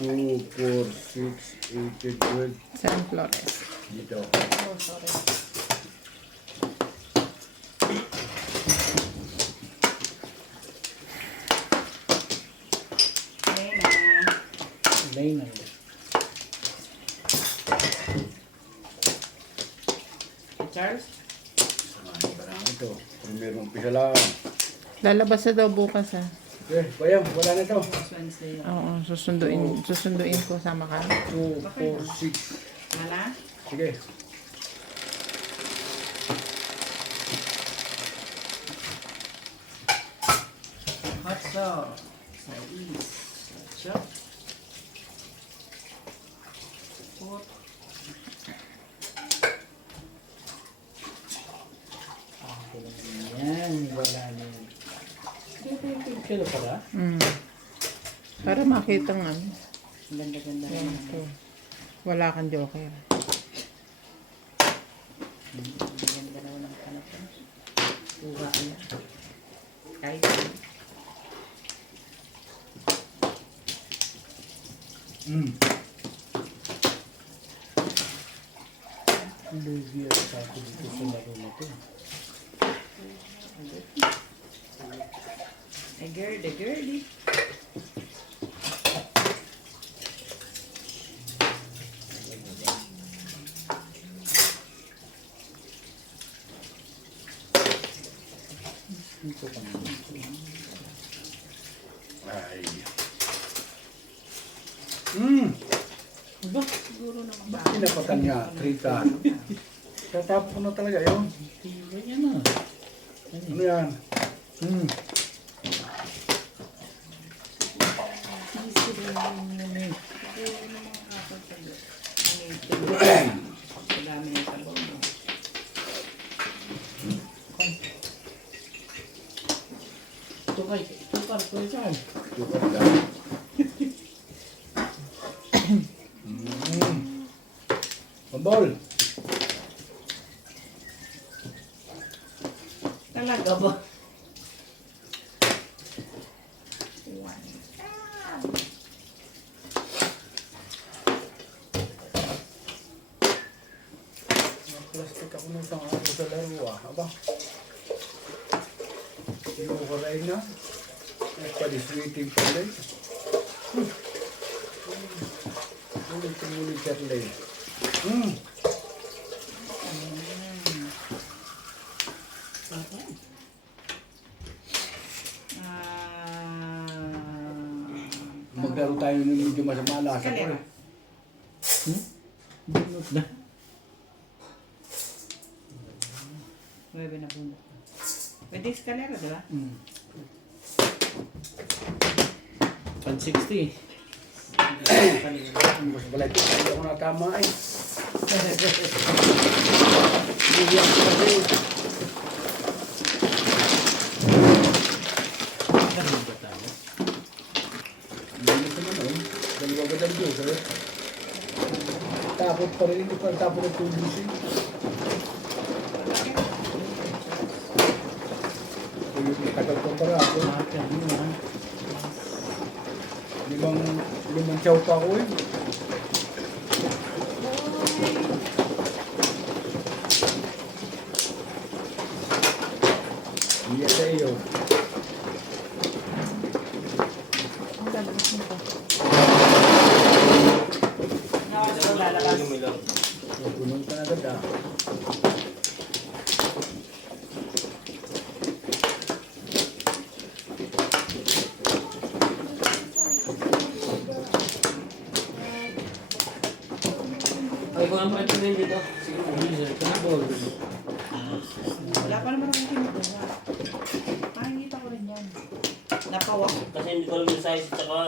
2, 4, 6, 8, 12. San Flores. Dito. Oh, sorry. Lane na. Charles? Parang ito. Primero umpisa lang. Lalabas na daw bukas ah. Okay, bayang, wala na to. Wednesday. Oo, susunduin ko sama ka. 2, 4, 6. Wala? Sige. Hot sauce. Sais. Chop. Pot. Yan, wala na. Kilo pala? Para makita ng ano. Ganda-ganda Yan, naman. ito. Wala kang joker. Ganda naman ang kanap. Tuwa ka yan. Kahit Lugi at sako dito sa laro na to. a girly. Dito pa naman. Ay. Ba? Siguro naman ba? Pinapatan niya, 3 tan. Tatapos ko na talaga yun. Ganyan na. Ano yan? Easy din yung muna. Siguro naman kapagpag. Madami yung sabaw mo. Tukar ko yan. Ito pa lang. Pambol. Talaga ba? Plastic ako ng isang araw sa laro ah. Aba. Yung karay na. Paliswiting pa rin. Ulit Charlie. Maglaro tayo ng medyo masama lasa ko Kalera. eh. Bunot na. 9 na po. Pwede eskalera, di ba? 160. Mas balay ko hindi ako natama eh. Hindi ako kasi. Ganun ba tayo? Hindi naman oh. Dalawa ba dalawa sa'yo? Takot pa rin. Hindi pa tapos ng tubig eh. Yung tagal ko para ako. Limang chow pa ako eh. Iya sa iyo. Ang lalabas nito. Nakakasal lalabas. Punong ka na agad ah. Ay, kung ano ito rin dito. Sige, uliser ka na ball. Wala pa naman akong kinukuha. Nakikita ko rin yan. Napawak. Kasi hindi ko alam yung size, tsaka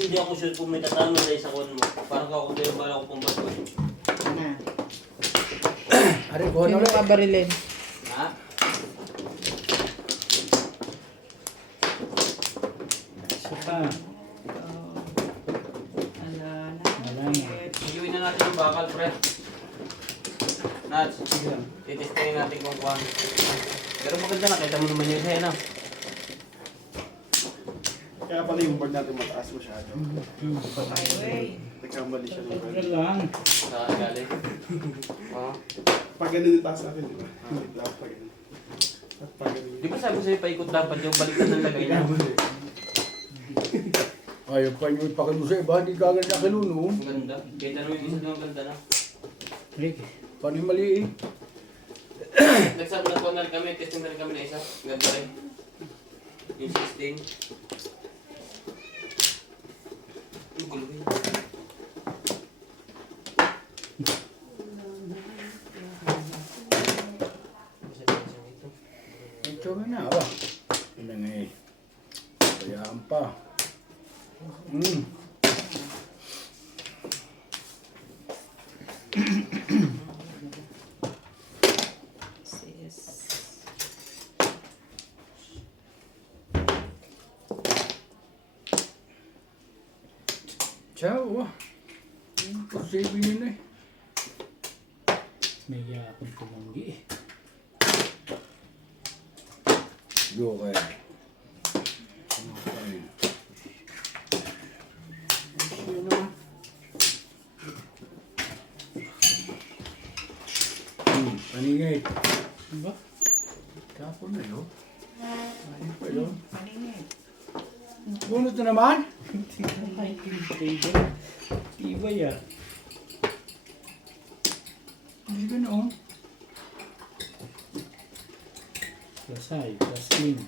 hindi ako sure kung may tatama sa isa ko mo. Parang ako kayo bala ko pang bato. Na. Ari ko Sino ano ka barilin? Ha? Saka. Ala na. Wala na. Hiyuin na natin yung bakal, pre. Nats, titestayin natin kung kuhan. Pero maganda na, kita mo naman yung isa, na. Kaya pala yung board natin mataas masyado. Highway. Nagkamali siya ng Tagal board. lang. Nakagaling. Oo. Pag ganun yung taas natin, di ba? Dapat pag ganun. At pag ganun. Di ba sabi ko sa'yo paikot dapat yung baliktad ng lagay niya? Ayaw pa nyo ipakalo sa iba, hindi ka agad nakiluno. Ang ganda. Kahit ano yung isa doon ang ganda na. Rick. Paano yung mali eh? Nagsabi na po na rin kami, testing na rin kami na isa. Ganda rin. Yung 16. Ang gulo yun. Ito na ba? Ano nga eh. Kayaan pa. Sis. Ciao ah. Pasibin yun eh. May yakong tumanggi eh. Joker. Ano pa rin? Ano? Paningit. Ba? Kapon na yun. Ano pa yun? Paningin. Bunot na naman? Ay, table. Iba ya. Hindi ka noon. Plus high, plus clean.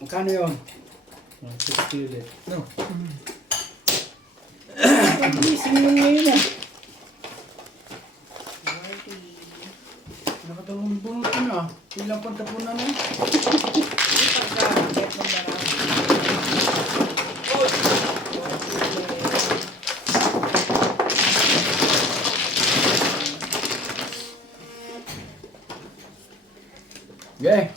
Magkano yun? 160 ulit. No. Pag-gising mo ngayon ah. Nakatawang bunot ko na. Ilang pantapunan na. Pagka-get ng marami. Yeah.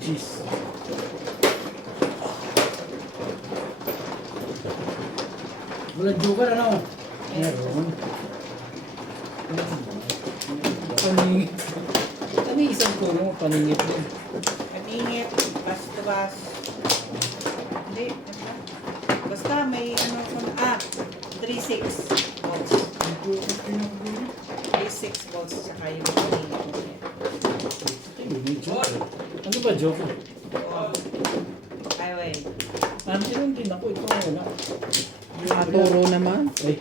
Jeez. Wala joker ano? Meron. Paningit. Ano yung isang puno? Paningit din. Kaningit, bus to bus. Hindi, ano ba? Basta may ano kung 3-6 volts. 3-6 volts tsaka yung kaningit mo yan. Ay, may joker. Ano ba joker? Oh. Highway. Meron din ako. Ito wala. Aturo naman. Ay.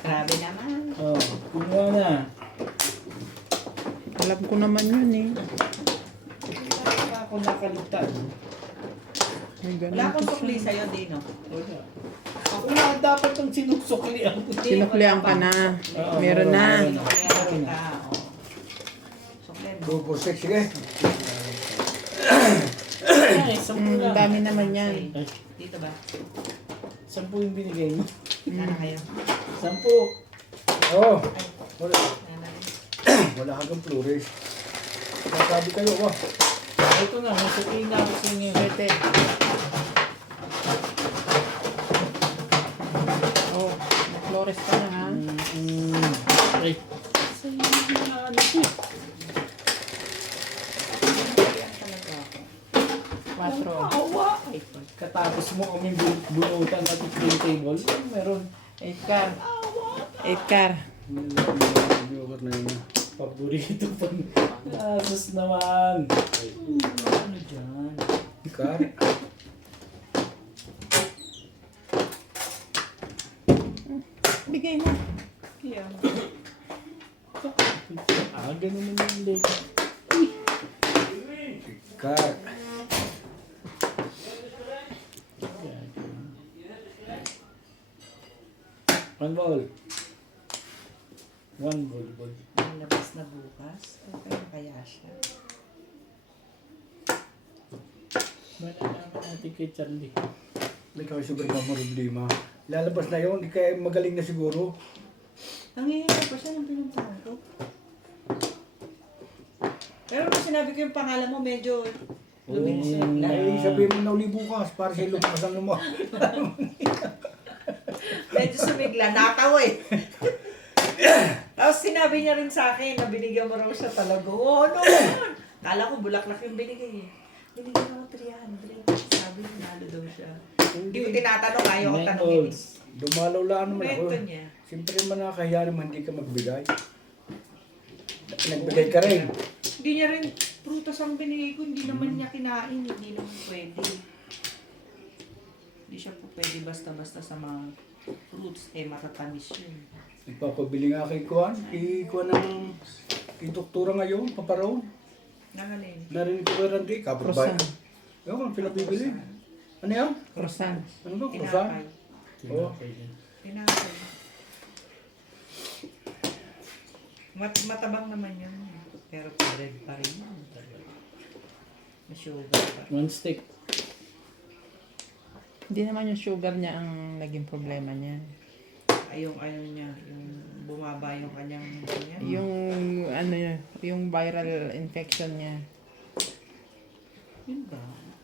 Grabe naman. Oh, kumuha na. Alam ko naman yun eh. Wala ako nakaligtan. May ganun Wala akong pa sukli siya. sa'yo, Dino. Wala. Ako na dapat ang sinusuklian ko. Sinuklian ka na. Oo, Meron na. meron. Sinuklihan kita. Oh. Suklihan mo. 246, sige. Ay, 10 lang. Dami naman yan. Ay, Dito ba? 10 yung binigay mo. Sana kayo? 10. Oo. Wala. Sana rin. Wala hagang flores. Sabi kayo ba? Ito na, may sabihin na ako sa inyo. Pwede. Oh, Flores ka na ha. Ay. Sa inyo na ano ko. Suklihan talaga ako. 4. Awa! Ay, katapos mo kaming bunutan at yung table, meron 8 car. 8 car. Joker na yun. paborito pang asos naman. Ay, ano dyan? Car. Bigay mo. Kaya, Ganun naman yung leg. Car. One ball. One ball. labas na bukas. Okay, kaya siya. Malalaman natin kay Charlie. Hindi kami sobrang problema. Lalabas na yun, hindi kaya magaling na siguro. Nangyayari pa siya ng pinuntahan ko. Pero nung sinabi ko yung pangalan mo, medyo luminis na bigla. Ay, sabihin mo na uli bukas para sa lumasan mo. Medyo sumigla. Nataw eh. Tapos sinabi niya rin sa akin na binigyan mo raw siya talaga. Oo, ano yun? Kala ko bulaklak yung binigay eh. Binigyan ako 300. Sabi niya, nalo daw siya. Hindi ko tinatanong, ayaw ko tanongin. Dumalaw lang naman ako. Kwento niya. Siyempre man nakakahiya naman hindi ka magbigay. Nagbigay ka rin. Hindi niya rin prutas ang binigay ko. Hindi naman niya kinain. Hindi naman pwede. Hindi siya po pwede basta-basta sa mga fruits. Eh, matatamis yun. Nagpapabili nga kay Kuan. Kay Kuan ng kay doktora ngayon, paparaw. Nangalin. Narinig ko ba randi? Kapabay. Yung pinabibili. Ano yan? Croissant. Ano ba? Kusan? Tinapay. Oo. Tinapay. Matabang naman yun. Pero bread pa rin yun. May sugar pa. One stick. Hindi naman yung sugar niya ang naging problema niya. Ayong niya, yung bumaba yung kanyang niya. Yung ano yun, yung viral infection niya. Yun ba?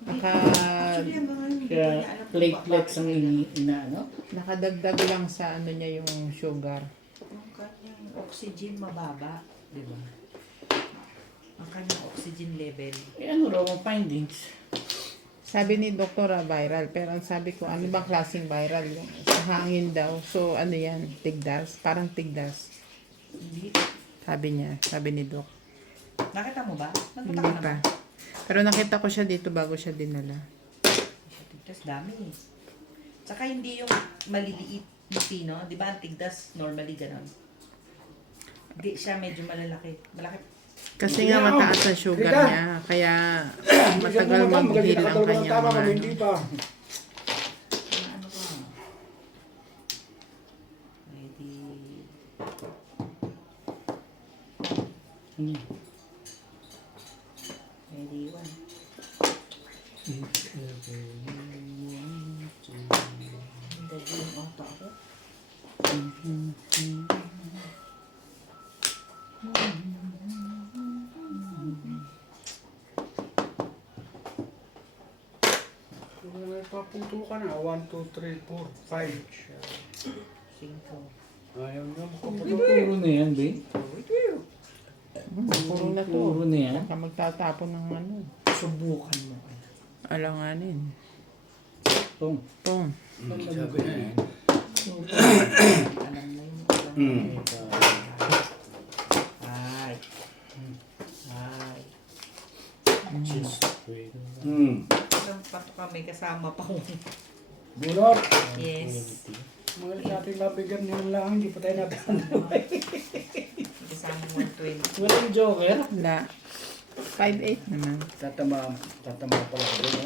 Naka, Actually, hanggang ngayon, hindi ko Kaya niya alam kung platelets ang bakit. inaano. nakadagdag lang sa ano niya yung sugar. Yung kanyang oxygen mababa, di ba? Ang kanyang oxygen level. Eh ano raw ang findings? Sabi ni Doktora viral, pero ang sabi ko, ano bang klaseng viral? Yung sa hangin daw. So ano yan, tigdas? Parang tigdas. Hindi. Sabi ni Doc. Nakita mo ba? Nagpunta Hindi ka pa. naman. Pero nakita ko siya dito bago siya dinala. Tigdas dami. Tsaka hindi yung maliliit na pino. Di ba ang tigdas normally ganun? Hindi siya medyo malalaki. Malaki. Kasi nga mataas ang sugar niya, kaya matagal mag-heal ang kanyang Tama mga kami, hindi pa. Ano ba? Ready. Ano? Ready one. Hindi yung auto ako. Paputo ka na. 1, 2, 3, 4, 5. 5. Ayaw niya Puro makaputo. na yan, be. puro na to. Puro na yan. Baka magtatapon ng ano. Subukan mo. Alanganin. Tong. Tong. Sabi na yan. Alam mo yun. Ay. Ay. Isang pato kami kasama pa. Bunot. Yes. Mga natin nabigyan nila lang, hindi pa tayo natin. Kasama 120. Walang joker. Wala. 5'8 naman. Tatama pala ko doon, no?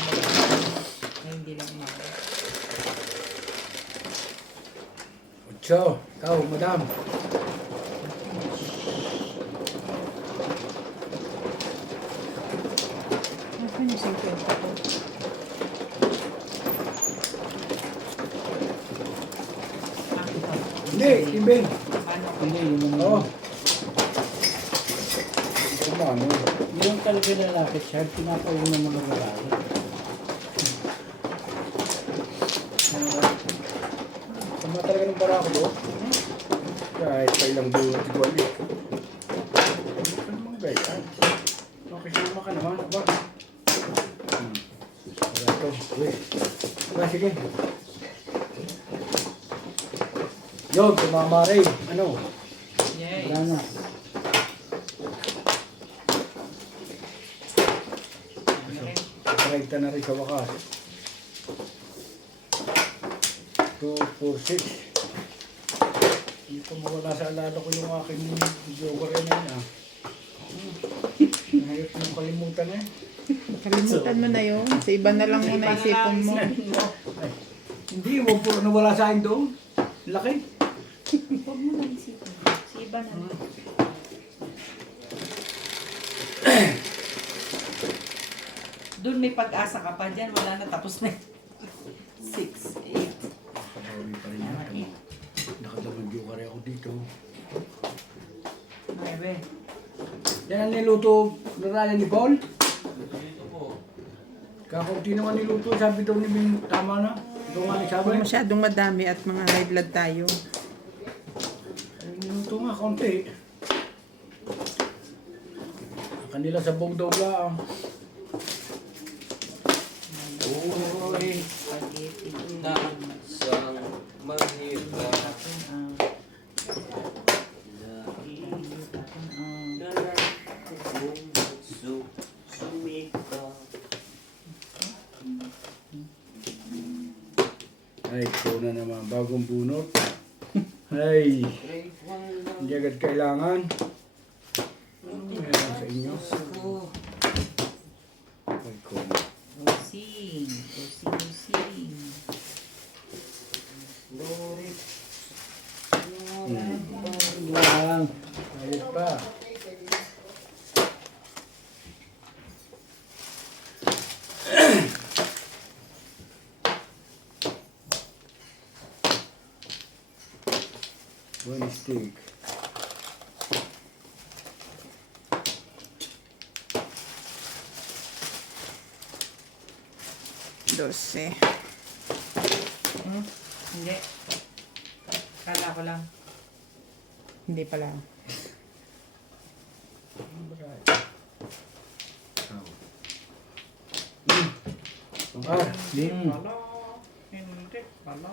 Ay, hindi lang umabot. Ocho, ikaw, madam. Nasaan yung 50 ko? Hindi, Ibing. Paano? Hindi, yun ang... Oo. Ano? Yung talaga lalaki siya, pinapauna mo ng lalaki. Tama talaga ng barako doon. Kahit pa ilang bunot ito ulit. Ano mga gaya? Makisama ka naman, ba? Wala ito. Uy. Ba, sige. Yun, tumama rin. Ano? Yes. Wala na. Rekta na rin sa wakas. 2, 4, 6. Hindi ko mawala sa alala ko yung aking joker na yun, ah. Hayop yung kalimutan na eh. Kalimutan mo na yun. Sa iba na lang muna isipon mo. Ay, hindi, huwag puro nawala sa akin doon. Laki. Huwag mo lang isipin. Si iba na lang. Doon may pag-asa ka pa dyan. Wala na, tapos na. 6, 8. Kabawi pa rin yan. Nakadabang joker ako dito. 9. Yan ang niluto na raya ni Paul. Dito po. Kakaunti naman niluto, sabi daw ni Bing, tama na. Ito nga ni sabi. Huwag masyadong madami at mga high blood tayo. Ay, niluto nga, kaunti. Kanila sa daw lang. Uy, nasang mahirap. Ay, ito na naman, bagong bunot. Ay, hindi agad kailangan. Ano meron sa inyo? Ay, kung. Using. Lang. Ayos pa. One stick. Dose. Hindi. Kala ko lang. Hindi pala. Ah, Hindi pala. Hindi pala.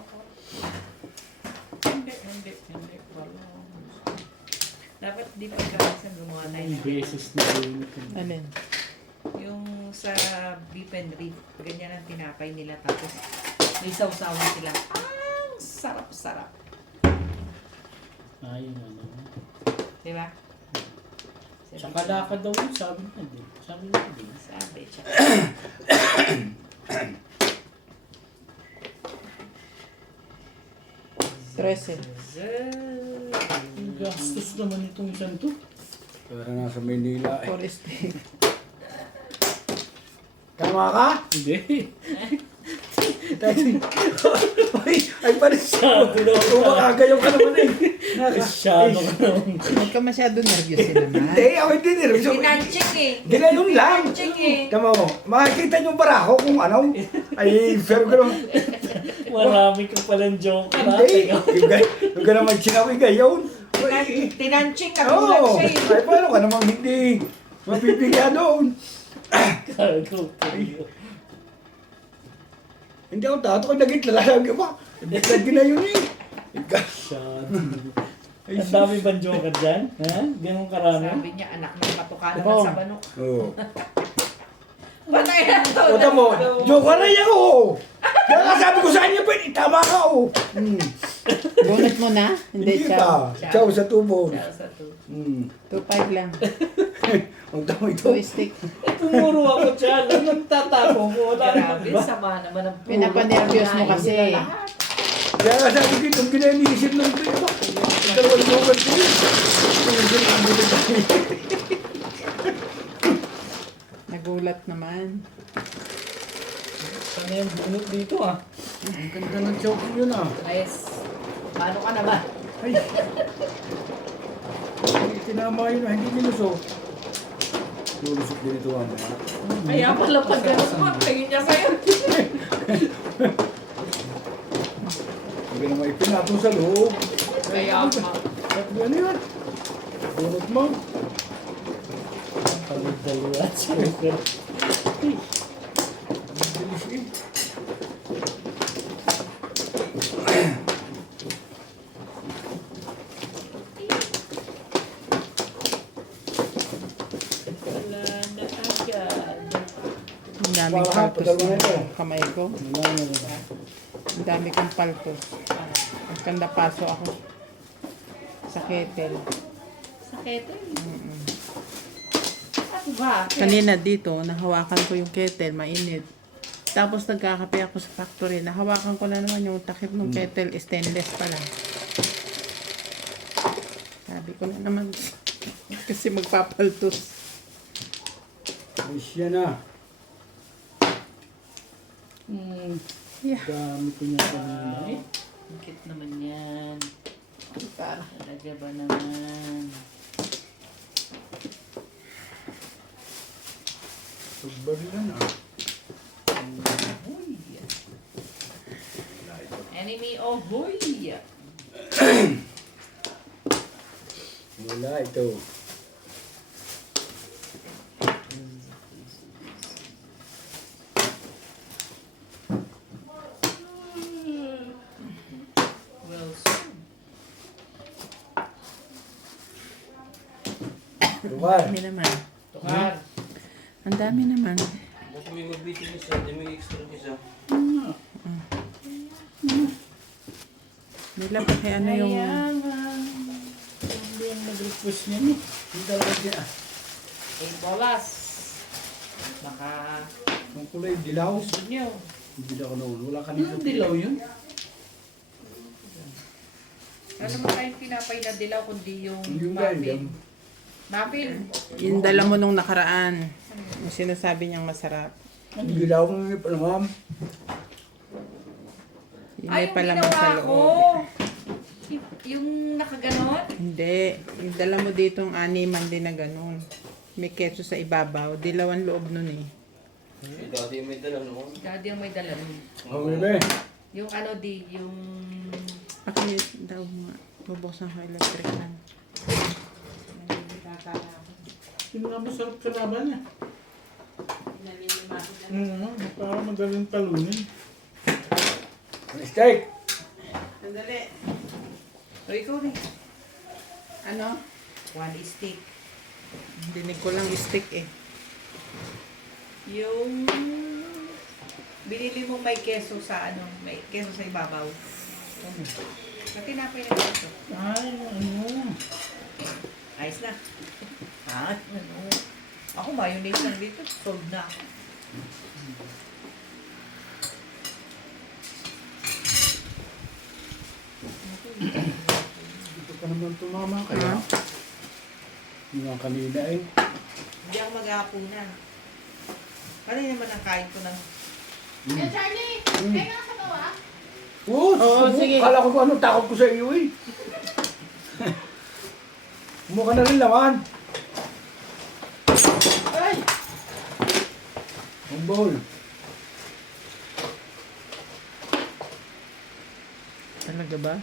Dapat di pagkakasan gumawa tayo ng Beses na bunot. Alin? yung sa beef and rib. Ganyan ang tinapay nila tapos may sausawan sila. Ang sarap-sarap. Ayun ano. Di ba? Tsaka lakad daw yun, sabi na din. Sabi na din. Sabi, tsaka. Trece. Ang gastos naman itong isang to. para nasa Manila. For steak. Tama ka? Hindi. Ay, paris. Umakagayaw ka naman eh. Masyado ka naman. Huwag ka masyado nervous naman. Hindi, ako hindi nervous. Tinanchik eh. Ginayon lang. Tinanchik eh. Tama mo, makikita niyo bara ako kung ano. Ay, pero gano'n. Marami ka palang joke na. Hindi. Yung gano'n may sinabi gayon. Tinanchik ka Oo. lang siya eh. Ay, paano ka namang hindi mapipigyan doon? Gago kayo. Hindi ako tato ko naging lalaki ba? Bigla ginayon eh. Masyado. Ang dami bang joker dyan? Ha? Ganun karami? Sabi niya, anak ng patukanan Oo. sa banok. Oo. Patay na to. O tamo, joke na yan ako. Kaya nga sabi ko sa kanya, pwede, tama ka oh. Bunot mo na? Hindi, Hindi chow. pa. Chow sa tubo. Siya sa to. 2.5 lang. Ang tamo ito. 2 stick. Tumuro ako dyan. Anong tatapo ko? Wala naman Grabe, ba? sama naman ang puro. Pinapanervyos mo kasi. Kinain nila lahat. Kaya nga sabi ko, itong ginainisip ng ito. Ang dalawang joker ko yun. Nagulat naman. Sana yung bunot dito ah. Ang ganda ng chow ko yun ah. Guys, paano ka na ba? Ay. Ay, tinama yun ah, hindi minuso. Lulusot din ito ah. Kaya pala pag gano'n mo, tingin niya sa'yo. Hindi na may pinatong sa loob. Kaya pa. Ano yun? Bunot mo. Pagdalo at joker. Ang bilis eh. Wala na agad. Ang daming Wala, paltos padalwa na ito. ng kamay ko. Ang dami kong paltos. Ang kanda paso ako. Sa kettle. Sakit eh. At bakit? Kanina dito, nahawakan ko yung kettle, mainit. Tapos nagkakape ako sa factory. Nahawakan ko na naman yung takip ng kettle, stainless pala. Sabi ko na naman, kasi magpapaltos. Ayos yan ah. Yeah. Dami ko niya kanina eh. Ang cute naman yan. Para. Talaga ba naman? Pagbarilan ah. Oh, boy. Wala ito. Well, soon. Lugar. Ang dami naman. Tukar. Ang dami naman. Baka may mabitin isa, di may extra isa. Nila pa kaya ano yung... Hindi ang nag-request niya ni. Hindi talaga siya. 8 bolas. Baka Ang kulay dilaw. gusto nyo. Hindi ako noon. Wala kanina. Anong dilaw yun? Ano naman tayong pinapay na dilaw kundi yung Yung muffin. ganyan. Muffin. Yung dala mo nung nakaraan. Yung sinasabi niyang masarap. Ang dilaw ng ma'am. Yung Ay, may yung palaman sa ginawa ko. loob. Yung nakaganon. Hindi. Yung dala mo ditong animan din na ganun. May ketso sa ibabaw. Dilaw ang loob nun eh. Si daddy may dala noon. Daddy ang may dala nun. Ang bebe. Yung ano di, yung... Pakit daw nga. Bubuksan ko electric lang. Yung nga masarap sa laban niya. Parang madaling talunin. Steak. Sandali. O ikaw rin. Ano? One stick. Dinig ko lang stick eh. Yung... Binili mo may keso sa ano, may keso sa ibabaw. Sa tinapay na keso. Ay, ano. Ayos na. Ano? Ako mayonnaise lang dito. Sold na. Ito ka naman tumama kaya. Yung nga kanina eh. Hindi ako maghahapunan. Kanina naman ang kain ko ng... Oo, sige. Kala ko kung ano takot ko sa iyo eh. Mukha na rin laman. Ay! Ang bowl. Talaga ba?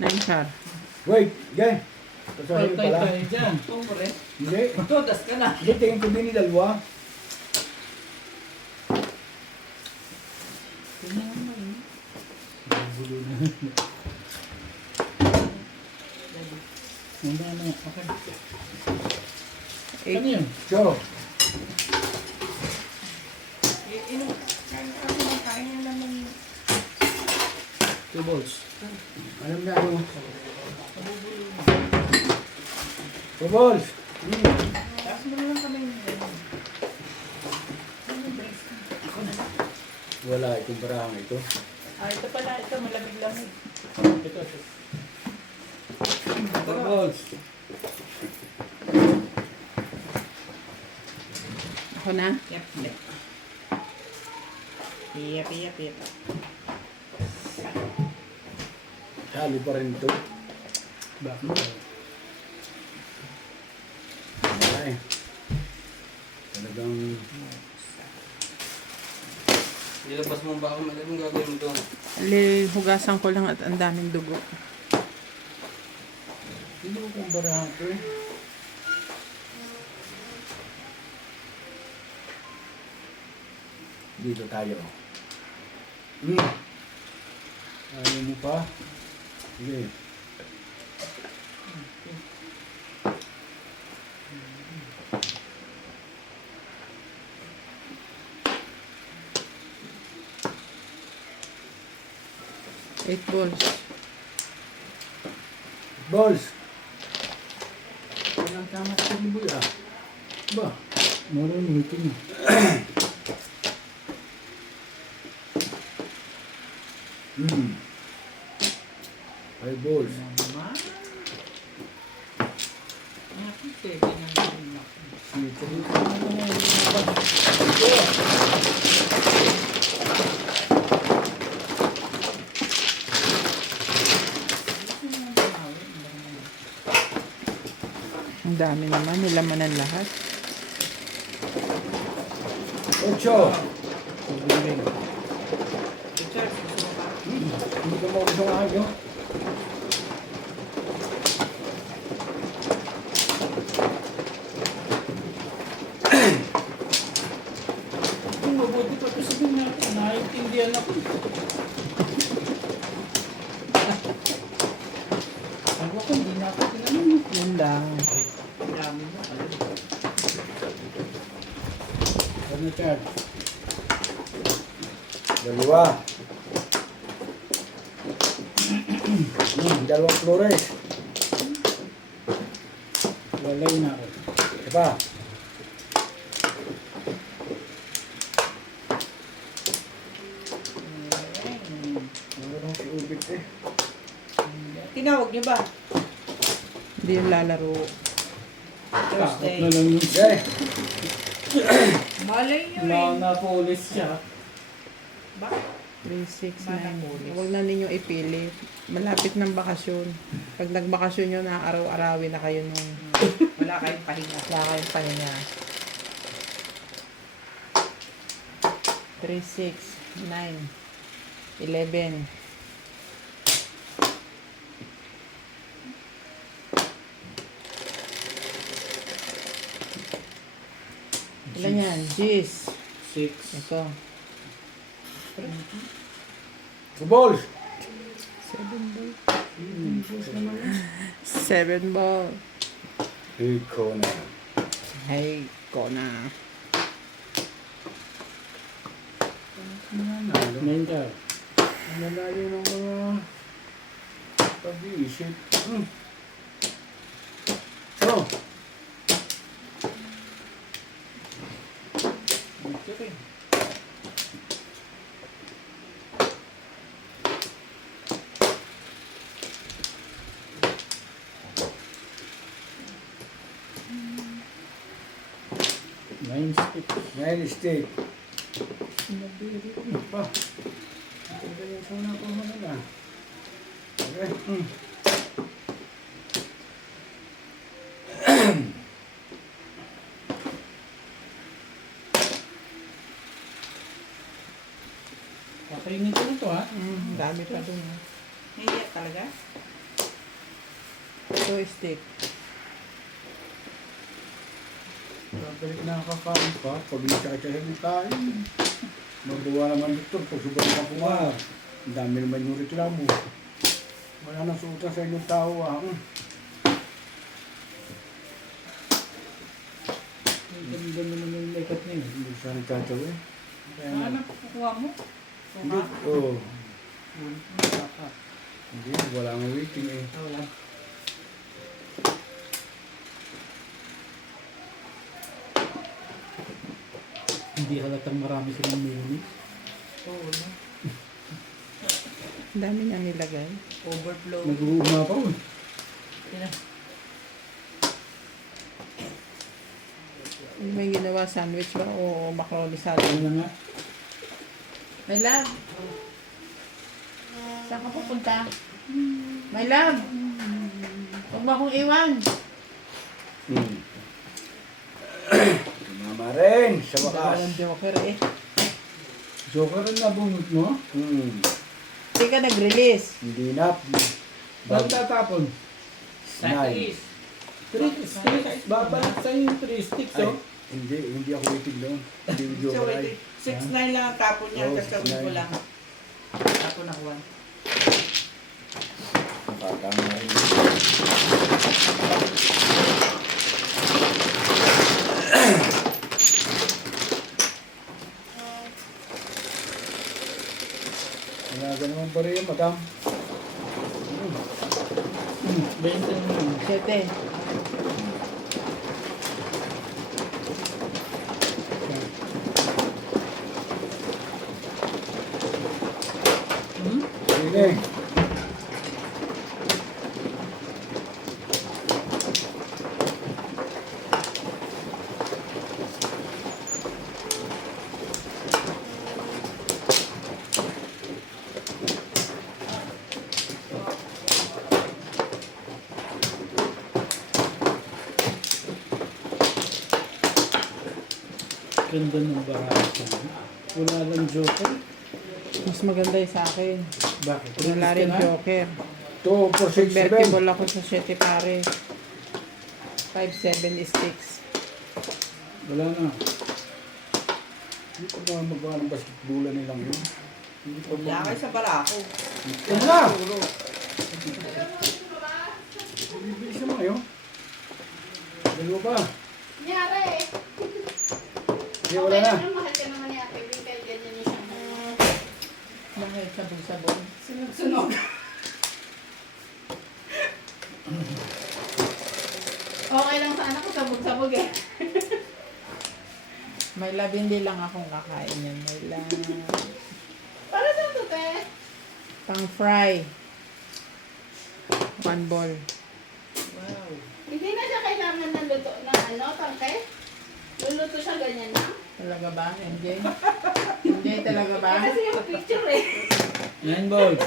Nainchar. Wait, yan. Kasahin Tay pala. tayo dyan. Siyempre. Hindi. Todas ka na. Hindi, tingin ko din ni dalawa. Ano. Okay. Eh, Ano yun? So, Kain naman. 2 balls. alam na ano. Bubbles. Tapos mo na lang kami. Wala itong barang ito. Ito pala. Ito malamig lang. Ito. Bubbles. ako na. Yep. Yep. Halo pa rin ito. Bakit? Ay. Talagang Ilabas mo ba ako magaling gagawin ito? Hugasan ko lang at ang daming dugo. hindi ko kung barang ito eh. Dito tayo. Ayaw mo pa? Sige. Eight balls. Balls! Walang tama sa liboy ah. Ba? Marunong ito na. Five balls. Sito. Ang dami naman. Nilamanan lahat. Ocho. Richard, gusto mo ba? Hindi ka maubos ang ahig, no? Kung mabuti pa ito sabihin natin, naiintindihan ako. Sabi ko, hindi na ako tinanong. Yun lang. Dami na. Ano, Chad? Dalawa. Dalawang flores. Walay na ako. Diba? Meron si Ubit eh. Tinawag niyo ba? Hindi yung lalaro. Takot Thursday. na lang yun. Okay. Malay niyo Na police siya. Bakit? 369. Huwag na ninyo ipili. Malapit ng bakasyon. Pag nagbakasyon nyo, araw-arawin na kayo nung Wala kayong pahinga. wala kayong pahinga. 3, 6, 9, 11. Ilan yan? Gis. 6. Ito. Subol! 7 ball. Ikaw na. Hey, Kona. Nanalo. Mental. Nalayo ng mga pag-iisip. Oh, Okay. Nine sticks. nine state. Pa. Ito yung sana ko na. Okay. Pakainin ko na to ha. Dami pa dun. Nahiya talaga? 2 stick. Balik na kakain pa. Pag nagkakasya ng kain. Magawa naman dito. Pag subay ka pumahan. Ang dami naman yung reklamo. Wala nang suutan sa inyong tao. Ang ganda naman yung makeup niya. Hindi siya nagkakawin. Kaya Ano na. na kukuha mo? Hindi. Oo. Saka. Hindi. Wala nga waiting eh. Wala. Hindi halatang marami silang muni. Oo, no? Ang dami niyang nilagay. Overflow. Nag-uumapaw eh. Ano ba yung ginawa? Sandwich ba? O macaroni salad? Ano na nga? My love. Saan ka pupunta? My love. Huwag mo akong iwan. Mama rin. Sa Walang wakas. joker eh. Joker ang nabunot mo? Hindi ka nag-release. Hindi na. Saan tatapon? Nine. 3 sticks. Babalik sa'yo yung 3 sticks, Ay, oh. hindi ako waiting doon. Hindi video So, ko ay. wait. 6'9 lang ang tapon niya. Oo, Tapos tapon ko 6'9. lang. Tapon ako 1. Nakatama rin. Wala ganun pa rin, madam. 20 naman. 7. Sige. Ganda ng bahasa. Wala lang joker. Mas maganda yung sa akin. Bakit? Wala rin joker. 2 for 6, 7. Convertible ako sa 7 pares. 5-7 sticks. Wala na. Hindi ko ba magawa ng basketbola nilang yun? Hindi ko Wala kayo sa barako. Yan na! Bibilis naman kayo. Dalawa ba? Nyari. Hindi, wala na. Mahal ka naman ni Ate Bing, kaya ganyan niya siya. Dahil sabog-sabog. Sunog-sunog. Okay lang sana kung sabog-sabog eh. May labindi lang akong kakain yan. May lang Para saan to, te? pang fry. 1 ball. Wow. Hindi na siya kailangan ng luto ng ano, tangke? Luluto siya ganyan na? Talaga ba, MJ? MJ talaga ba? Eh, kasi yung picture eh. 9 balls.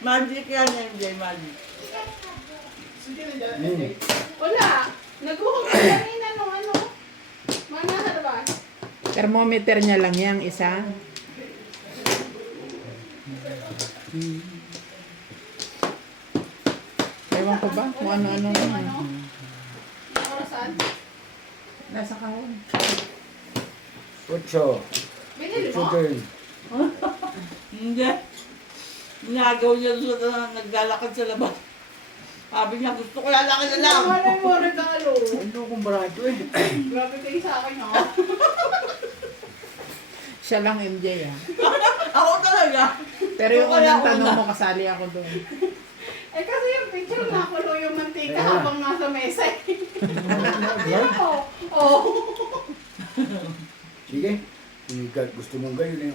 Magic yan, MJ, magic. Wala. Naguhog ka kanina nung ano. Mana harabas. Thermometer niya lang yang isa. Ewan ko ba kung ano-ano Yung na. ano? Orasan. Nasa kahon. 8. Binili 8 mo? din. Hindi. Nagaw niya doon sa naglalakad sa labas. Sabi niya, gusto ko lalaki na lang. Wala mo regalo. Ano kung barato eh? Grabe kayo sa akin, ha? Siya lang MJ ah. Ako talaga. Pero yung Kaya unang tanong una. mo, kasali ako doon. Eh kasi yung picture nakulo yung mantika Ayan. habang nasa mesa eh. Yan mo. Oh. Sige. Gusto mong gayon eh.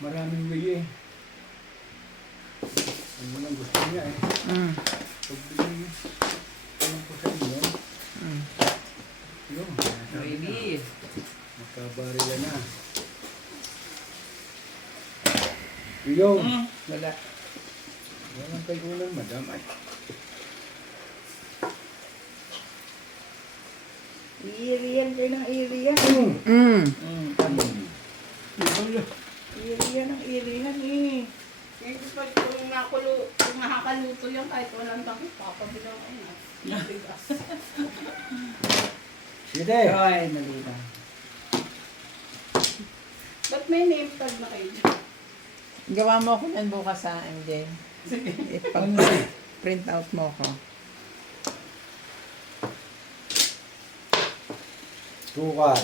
Maraming way eh. Ano lang gusto niya eh. Mm. Pag bigay alam ko sa inyo. Mm. Yun. Baby. Makabarila na. Yun. Wala. Walang kay ulan, madam. Ay. Iriyan kayo ng iriyan. Mm. Iriyan ng iriyan eh. Eh, pag kung nakulo, kung nakakaluto yan kahit walang takip, papabilang ko na. Bigas. Sige. Ay, nalita. Ba't may name tag na kayo? Gawa mo ako yan bukas sa MJ. Ipag-print out mo ko. Tukar.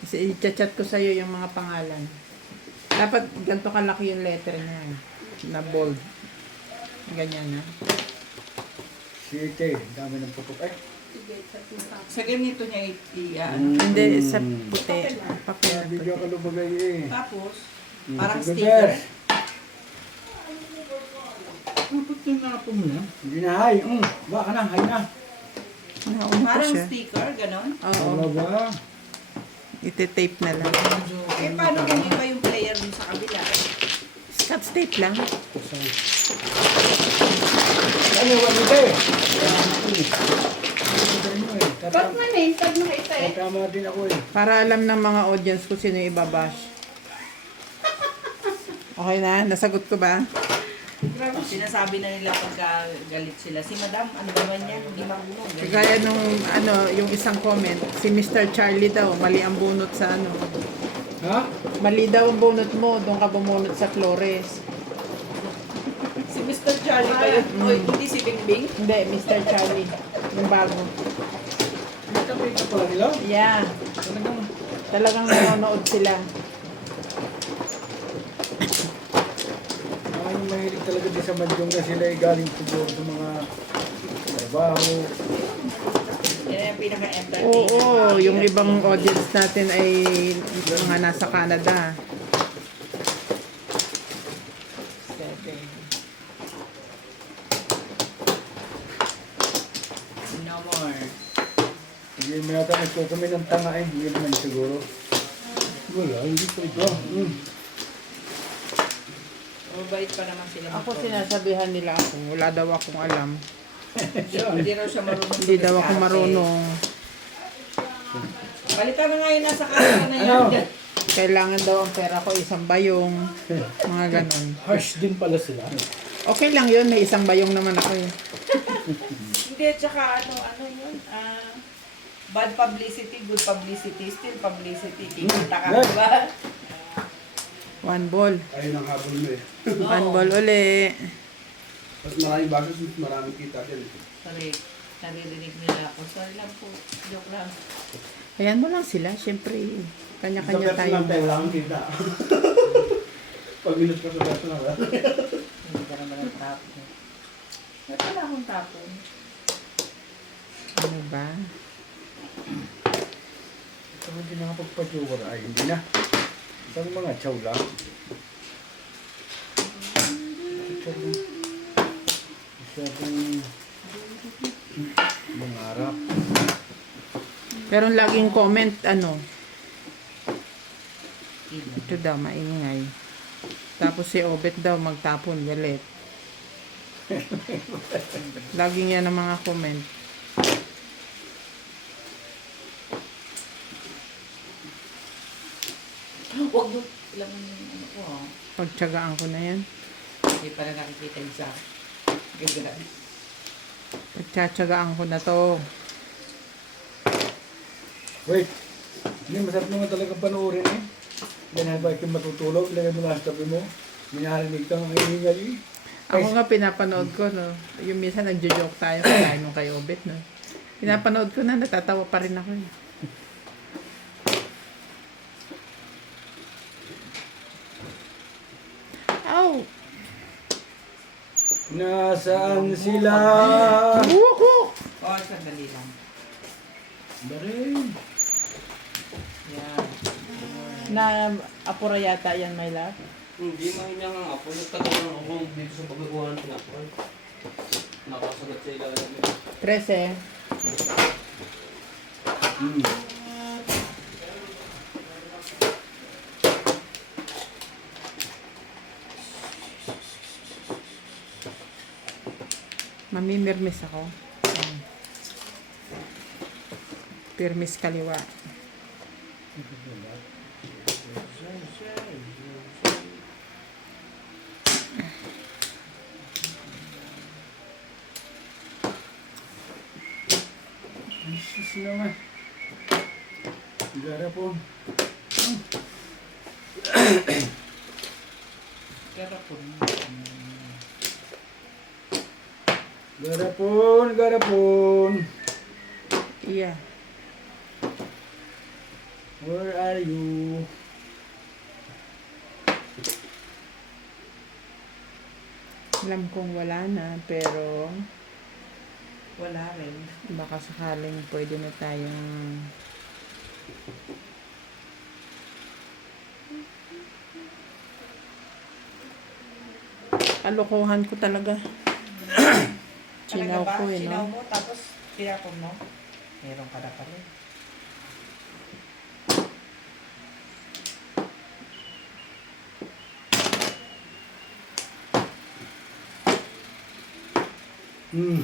Kasi i-chat ko sa'yo yung mga pangalan. Dapat ganito kalaki yung letter niya. Na bold. Ganyan na. Sige. Dami ng putok eh. Sige, sa tinta. Sa ganito niya iyan. Hindi, sa puti. Papel. Bigyan ka lumagay eh. Tapos, parang Sige, sticker. Bes. Dapat yung napon mo na. Hindi na hay. Baka na, hay na. Nauna pa Parang siya. sticker, ganon. Oo. Talaga. Iti-tape na lang. Eh, paano kung iba yung player dun sa kabila? Scotch tape lang. Ano, wala eh. Ba't may name tag na kayo eh? Tama din ako eh. Para alam ng mga audience kung sino yung ibabash. Okay na? Nasagot ko ba? Sinasabi na nila pagka galit sila. Si Madam, ano ba man yan? Hindi marunong. Ganyan. Kagaya nung yung isang comment, si Mr. Charlie daw, mali ang bunot sa ano. Ha? Mali daw ang bunot mo, doon ka bumunot sa Flores. Si Mr. Charlie ba yun? O, hindi si Bingbing? Hindi, Mr. Charlie. Yung bago. Nakapita pala nila. Yeah. Talagang nanonood sila. Yung mahilig talaga din sa Manjong na sila ay galing siguro sa mga trabaho. Yan yung pinaka-entertainer. Oo, yung ibang audience natin ay mga nasa Canada. 7. No more. Hindi mo yata nagkukumin ng tanga eh. Hindi naman siguro. Wala, hindi pa ito. Mabait pa naman sila. Ako sinasabihan nila ako, wala daw akong alam. Hindi raw siya marunong. Hindi daw ako tumiskarte. marunong. Palitan na nga yun nasa kanya na yan. Ano? Kailangan daw ang pera ko isang bayong. Mga ganon. Harsh din pala sila. Okay lang yun, may isang bayong naman ako eh. Hindi, tsaka ano yun? Bad publicity, good publicity, still publicity. Kikita ka, Yes. diba? One ball. Ayun ang habol mo eh. One ball uli. Mas maraming basos, mas maraming kita dyan. Sorry, naririnig nila ako. Sorry lang po, joke lang. Ayan mo lang sila, syempre. Sa Kanya-kanya pet tayo. lang tayo, wala kang kita. Pag minus ka sa pet lang, wala. Hindi ka naman ang tapon. Ba't wala akong tapon? Ano ba? Ito hindi nakapagpa-joker. Ay, hindi na. Isang mga chow lang. Masyadong mangarap. Pero ang laging comment, ano? Ito daw, maingay. Tapos si Obet daw magtapon, galit. Laging yan ang mga comment. Huwag mo, ilang ano ko ha. Pagtsagaan ko na yan. Hindi pa na nakikita yung sa gagawin. Pagtsatsagaan ko na to. Wait. Hindi, masarap naman talaga panoorin eh. Yan habang kayo matutulog, lagay mo lang sa tabi mo. Minarinig kang hihingal eh. Ako nga pinapanood ko, no. Yung minsan nagjo-joke tayo kaya nung kay Obet, no. Pinapanood ko na, natatawa pa rin ako. Eh. Ow! Nasaan sila? Wuko! Oh, sandali lang. Barin. Yan. Na apura yata yan, my love. Hindi, mahinyang ang apo. Nagtatanong ako dito sa pagkagawa ng tinapay. Nakasagot sa ilalim. 13. Mamimirmis ako. Ayan. Pirmis kaliwa. Isis naman. Gara po. Garapon. Garapon, garapon. Iya. Where are you? Alam kong wala na, pero Wala rin. baka sakaling pwede na tayong kalokohan ko talaga. Chinaw Talaga ba? ko eh, Chinaw no? mo, tapos tinapon mo? Meron ka na pala. Hmm.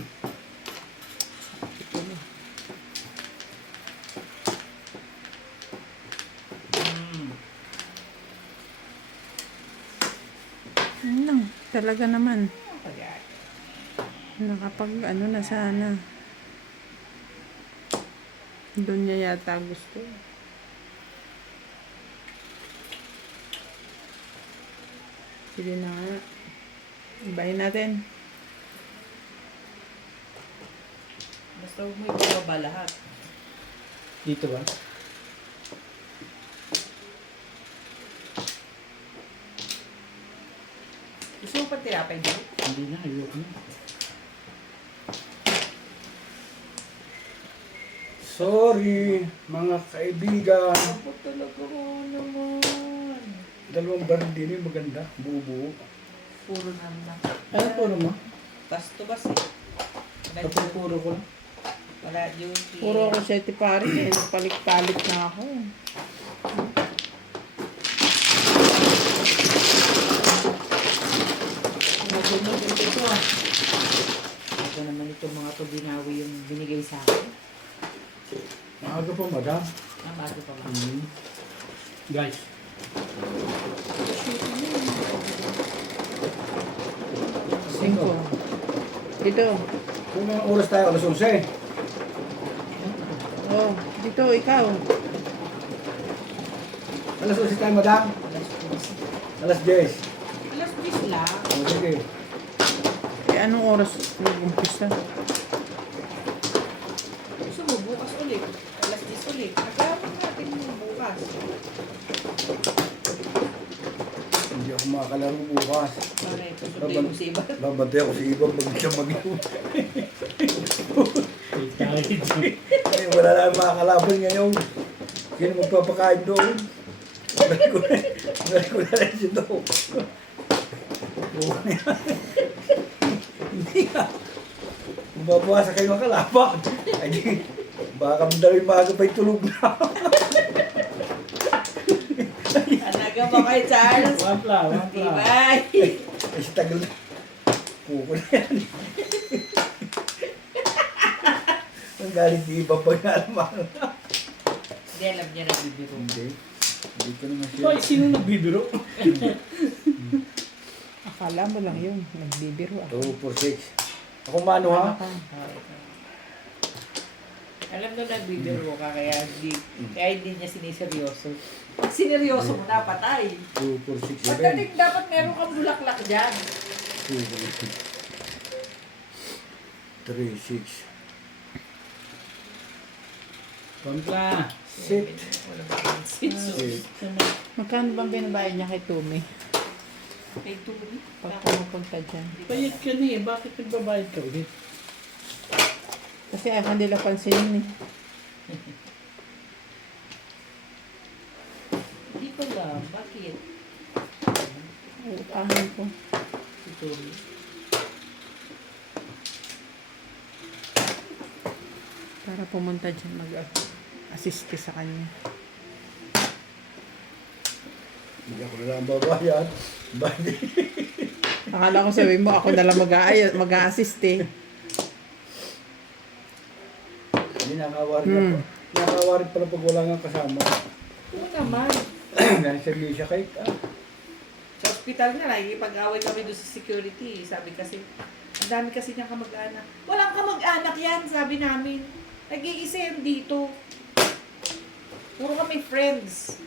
Ano, talaga naman. Pag-aari. Nakapag ano na sana. Doon niya yata gusto. Sige na nga. Ibahin natin. Basta huwag mo ibababa lahat. Dito ba? Gusto mo pa tinapay mo? Hindi na, ayoko na. Sorry, mga kaibigan. Ako talaga naman. Dalawang baril din eh, maganda. Buo-buo. Puro naman. Ano po naman? Bas-tubas eh. Wala Kapupuro ko lang. Wala duty. Puro ako seti pare. Eh. Nagpalit-palit na ako. Magunog ito ah. Ito naman itong mga to binawi yung binigay sa akin. Maaga pa, madam. Ang Sarado pa ba? Guys, Cinco. Dito. kung may oras tayo, alas 11. Oh, dito, ikaw. Alas 11 tayo, madam. Alas 10. Alas 10 lang. O, sige. Eh, anong oras nag-umpisa? Gusto mo, bukas ulit. Alas 10 ulit. Nagkaroon natin mo bukas. Hindi ako makakalaro bukas. Okay, pusunod mo si Iba. Babantay ako si Ibang pag siya mag-iwan. Ay, wala na makakalaban ngayon. Sino magpapakain doon? Balik ko na rin siya doon. Hindi nga. Mababawasan kayo ng kalaban. Ay, di. Baka madaling maaga pa'y tulog na. Anaga mo kay Charles. Wampla. Ibay. Ay, si tagal na. Puko na yan. Ang galit di iba pag nalaman. Hindi alam niya nagbibiro. Hindi. Hindi ko naman siya. Hoy, sino nagbibiro? Akala mo lang yun. Nagbibiro ako. 2, 4, 6. Ako mano ha? Alam mo nagbibiro ka kaya hindi niya siniseryoso. Pag sineryoso mo na, patay. 2, 4, 6, 7. Pagdating dapat meron kang bulaklak dyan. 2, 3, 6. Wampla. Sit. Wala ba yung sitso? Magkano bang binabayad niya kay Tumi? May tuli. Pag pumupunta dyan. Bayad ka na eh. Bakit nagbabayad ka ulit? Kasi ayaw nila pansinin eh. Hindi ko alam. Bakit? Utangan ko. Ito. Para pumunta dyan mag-assist ka sa kanya. Hindi ako na lang babayad. Bali. Akala ko sabihin mo, ako na lang mag-assist eh. Hindi nakawari na pa. Nakawari pala pag wala nga kasama. Oo naman. Nasa siya kahit Sa ospital nga, nakikipag-away kami doon sa security. Sabi kasi, ang dami kasi niyang kamag-anak. Walang kamag-anak yan, sabi namin. Nag-iisa yan dito. Puro kami friends.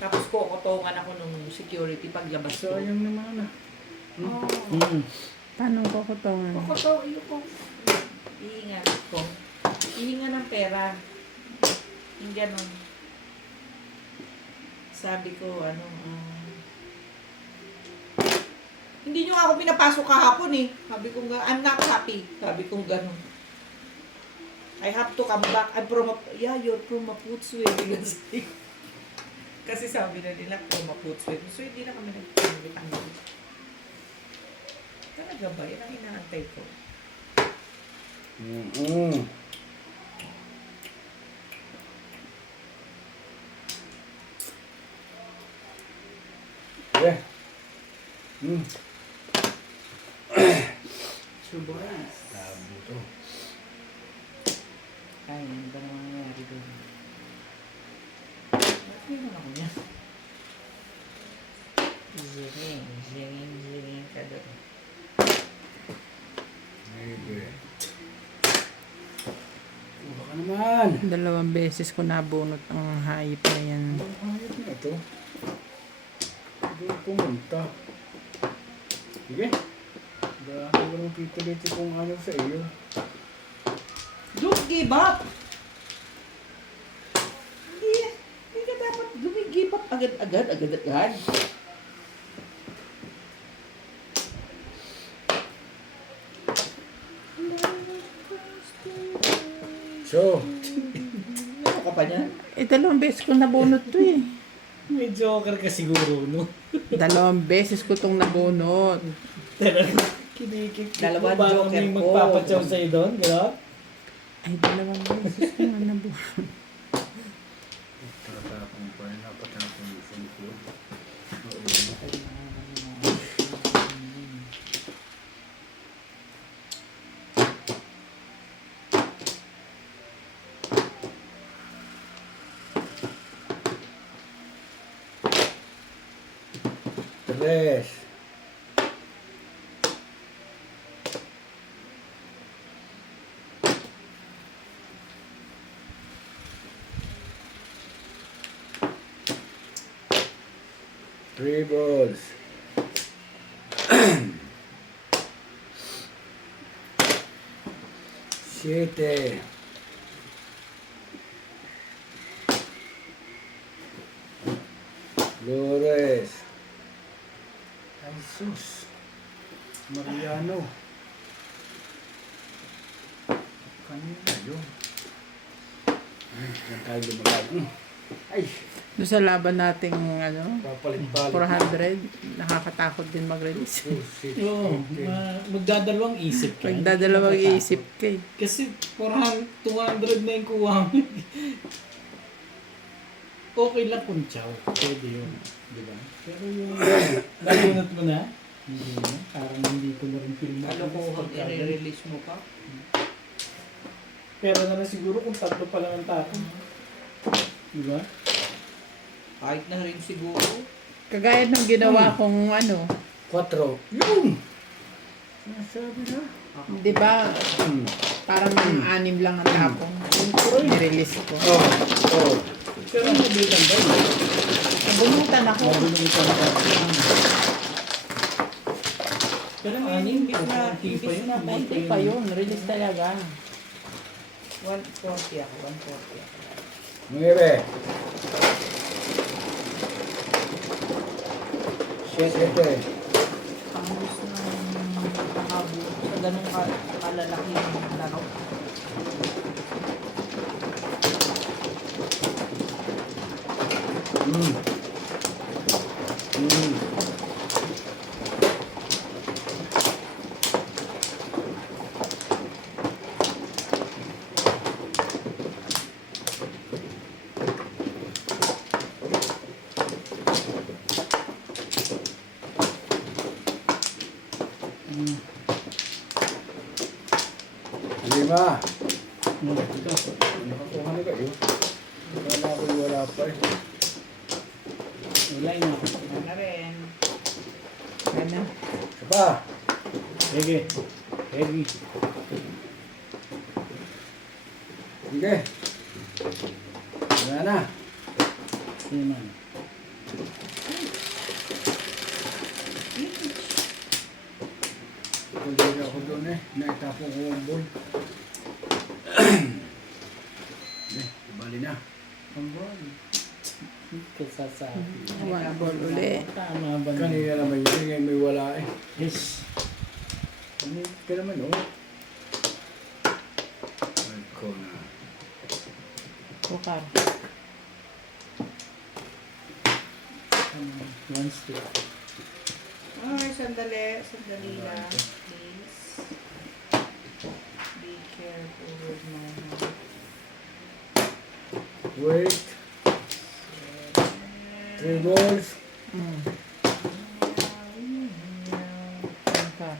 Tapos kukutongan ako nung security paglabas ko. sayang naman ah. Oo. Paano ko kutongan? Kukutongan iyo ko. Ihinga ko. Ihinga ng pera. Yung ganon. Sabi ko, hindi nyo ako pinapasok kahapon eh. Sabi ko nga, I'm not happy. Sabi ko gano'n. I have to come back. I'm from you're from Maputswe. Kasi sabi na nila, from Maputswe. So, hindi na kami nag-pangit. Talaga ba? Yan ang inaantay ko. Yeah. Suboys. Labo to. Ay, ano ba naman nangyari doon? Ba't yun ako niya? Zingin ka doon. Maybe. Baka naman. 2 beses ko nabunot ang hayop na yan. Ang hayop na ito. Doon pumunta. Sige. Dahil walang pipiliti kung ano sa iyo. Don't give up! Hindi ka dapat give up agad. So, Ano ka pa niyan? Eh, 2 beses ko nabunot to eh. May joker ka siguro, no? 2 beses ko tong nabunot. Kinikip Dalawang mo, baka joker may ko. magpapatsaw sa'yo doon, gano'n? Ay, 2 beses ko nga nabunot. tatapong pa rin. Napatapong yung phone ko. Rest. Three balls. Siete. Flores. Ay, sus. Mariano. Kanina yun. Ay, yan tayo lumalag. Ay, Doon sa laban nating ano, papalit-palit. 400, nakakatakot din mag-release. Oo, magdadalawang isip ka. Pagdadalawang isip ka eh. Kasi 200 na yung kuha mo. Okay lang kung chow. Pwede yun. Di ba? Pero yung nalunod mo na, hindi na. Parang hindi ko na rin feel na. Kalokohan, i-release mo pa. Pero na siguro kung tatlo pa lang ang tapon. Di ba? Kahit na rin siguro. Kagaya ng ginawa kong ano, 4. Yun! Nasabi na. di ba, parang 6 lang ang tapon. Yung nirelease ko. Oh. Pero mabilang ba yun? Nabunutan ako. Mabilang ka. Pero anim, Imbis na, Hindi pa yun, release talaga. 140 ako, 140 ako. Nueve. Siete. Pangos ng nakabo sa ganung kalalaki ng laro. Lima. Nakakuha na kayo. Wala ko wala pa eh. Wala na. Ano na rin. Ano? Isa pa. Sige. Heavy. Sige. Wala na. Sige man. Kundi ako doon eh. Naitapon ko ang ball. Bali na. Ang ball. Kasasabi. One ball uli. Tama ba na? Kanina naman yun. Ngayon may wala eh. Yes. Ano ka naman oh. Ay ko na. Bukar. One stick. Ay, sandali lang. Please. Be careful with my hand. Wait. 3 balls. Bukar.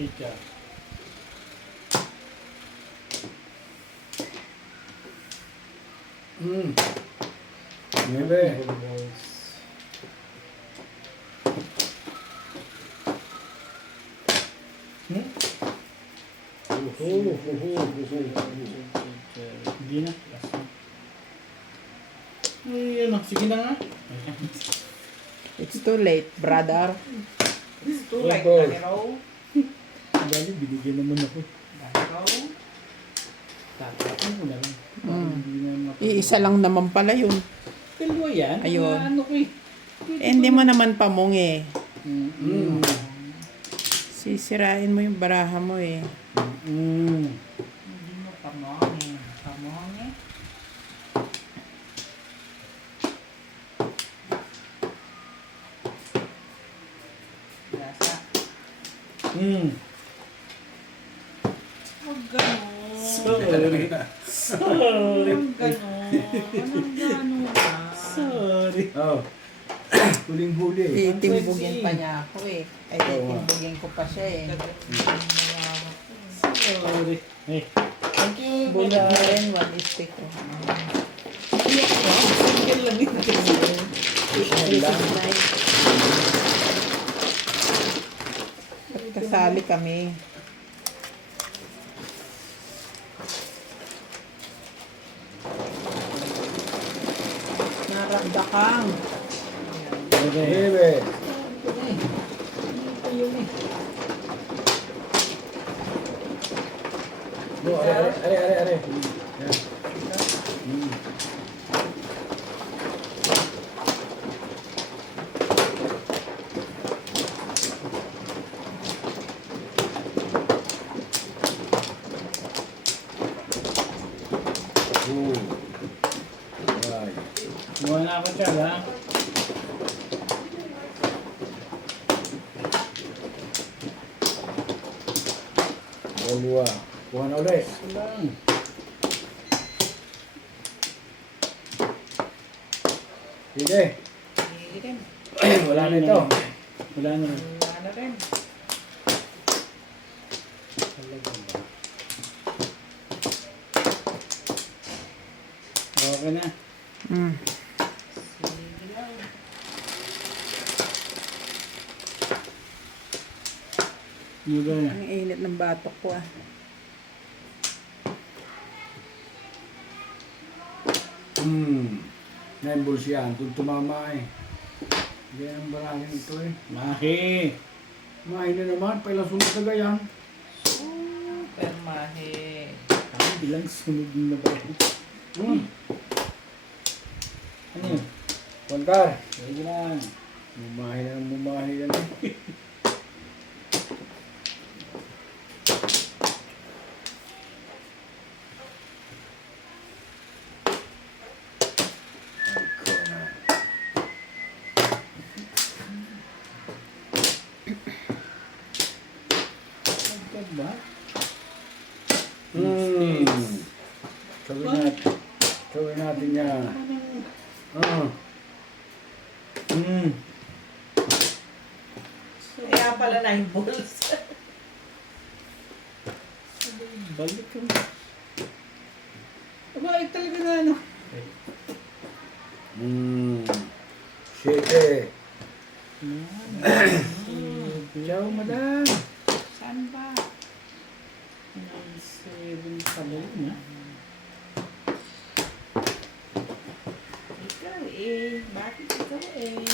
Ika. Nueve. Hindi na. Ay, ano. Sige na nga. It's too late, brother. It's too like Football. Daniro. Dali, binigyan naman ako. Daniro. Tatapin ko na lang. Hindi na Iisa lang naman pala yun. Dalawa yan. Ayun. Ano ko eh. Eh, hindi mo naman pamong eh. Mm. Sisirain mo yung baraha mo eh. Hindi mo pamone. Pamone. Lasa. Huwag ganon. Sorry. Sorry. Huwag ganon. Anong ganon ka? Sorry. Oh. Huling-huli. Titimbugin pa niya ako eh. Ay, titimbugin ko pa siya eh. Sorry. Hey. Bulag na rin, one stick ko. Yan lang yun. At kasali kami. Naramdakang. Okay. Bebe. No, are. Yan. Right. Kumuha na ako siya, ha? Dalawa. Kuha na ulit. Lang. Sige. Hindi rin. Wala na ito. Wala na. Wala na rin. Okay na. Mm. Sige lang. Ano ba? Ang init ng batok ko ah. Nine balls yan. Kung tumama eh. Yan ang barangin ito eh. Mahi. Mahin na naman. Pailasunod na gayan. Permahe. Ay, bilang sunod na ba? Ano yun? Kontar. Sige lang. Mumahin na ng mumahin yan eh. Agad ba? Gawin natin yan. Kaya pala 9 balls. Balik ka mo. Aba, ay talaga na ano. Shake. Ciao, madam. Saan ba? 7 pala yun, ha? Ikaw eh. Bakit ikaw eh?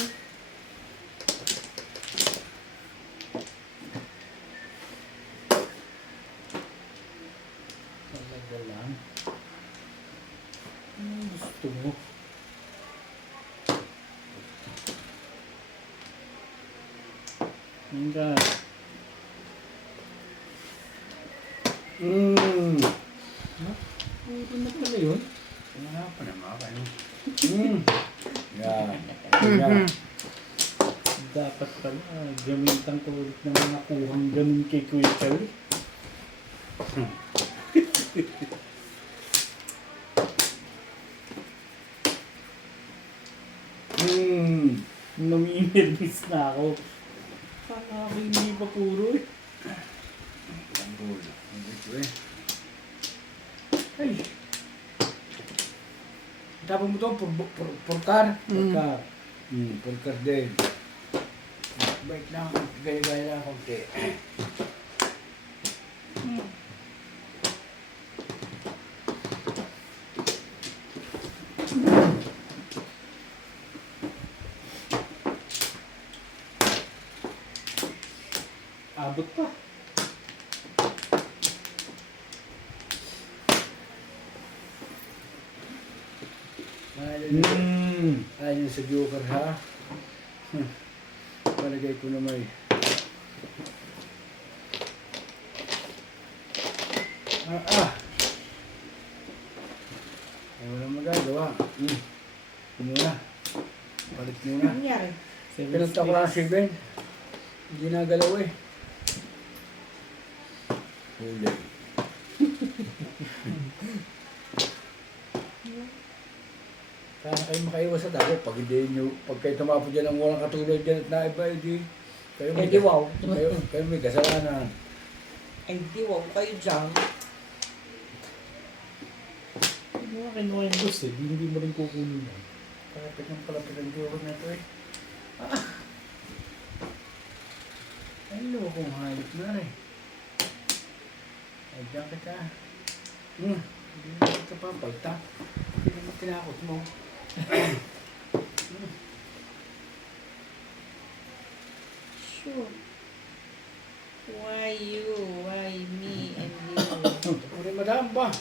Talaga lang. Anong gusto mo? Hangga. Puro na pala yun. Wala pa naman kayo. Yan. Yan. Dapat pala gamitan ko ulit ng mga kuhang ganun kay Kuya Charlie. Nami-nervous na ako. Sana ako hindi pa puro eh. Tambol. Ito eh. Ay, Tapos mo ito, purkar. pagka. Purkar din. Bait na ako. Gaya-gaya lang konti. Abot pa. Ayun sa joker ha. Palagay ko na may. Ay, walang magagawa. Muna. Balik muna. Ano nangyari? Pinunta ko lang si Ben. Hindi nagalaw eh. Huli. Sana kayo makaiwas sa dagat. Pag kayo tumapos dyan ang walang katulad dyan at naiba, hindi. Kayo may, di wow. kayo may kasalanan. Ay, di wow kayo dyan. Hindi mo kinuha yung boss eh. Hindi mo rin kukunin yan. palapit ang tuhod na ito eh. Ay, kung hayop na rin. Ay, diyan kita. Hindi na kita papalta. Hindi naman tinakot mo. Sure. Why you? Why me and you? Uri madam ba?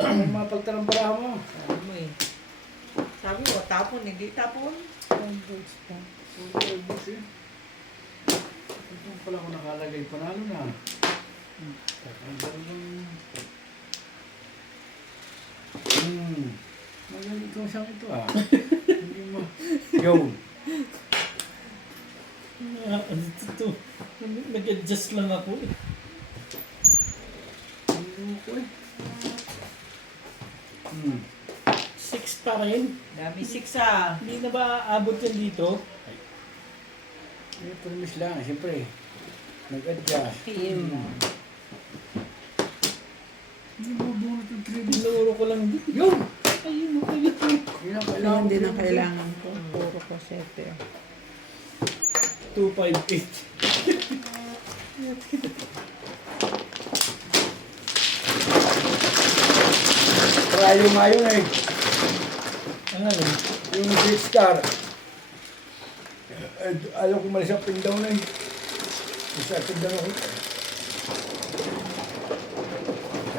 Ano mapalta ng baraha mo? Sabi mo eh. Sabi mo, tapon, hindi tapon. Uri bus eh. Ito pala ako nakalagay. Panalo na. Ang dalawang... Magaling itong isang ito ah. Hindi mo... Yo! Ano ito? Nag-adjust lang ako eh. Hindi ko eh. 6 pa rin. Dami 6 ah. Hindi na ba abot yan dito? Eh, permis lang. Siyempre. Nag-adjust. Hindi mo bunot yung tribis. Tinuro ko lang dito. Yo! Ayun mo kayo. Hindi na kailangan. Hindi na kailangan ko. Puro ko 7. 258. Trayo nga yun eh. Ano lang? Yung 6 star. Ayaw ko malis ang pindaw na eh. Isa ang pindaw ako.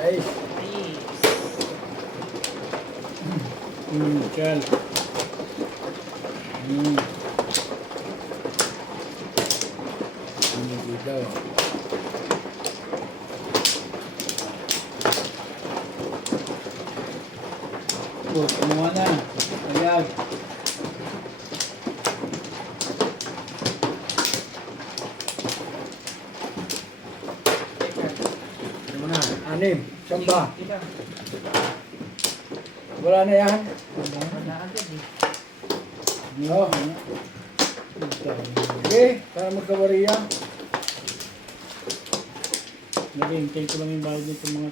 Guys. Chal. Ano dito? Oh, kumuha na. Ayan. Ano na? 6. Samba. Ilang? Wala na yan. Wala agad eh. Oo. Sige, para magkabariya. Nag-intay ko lang yung bayad nito mga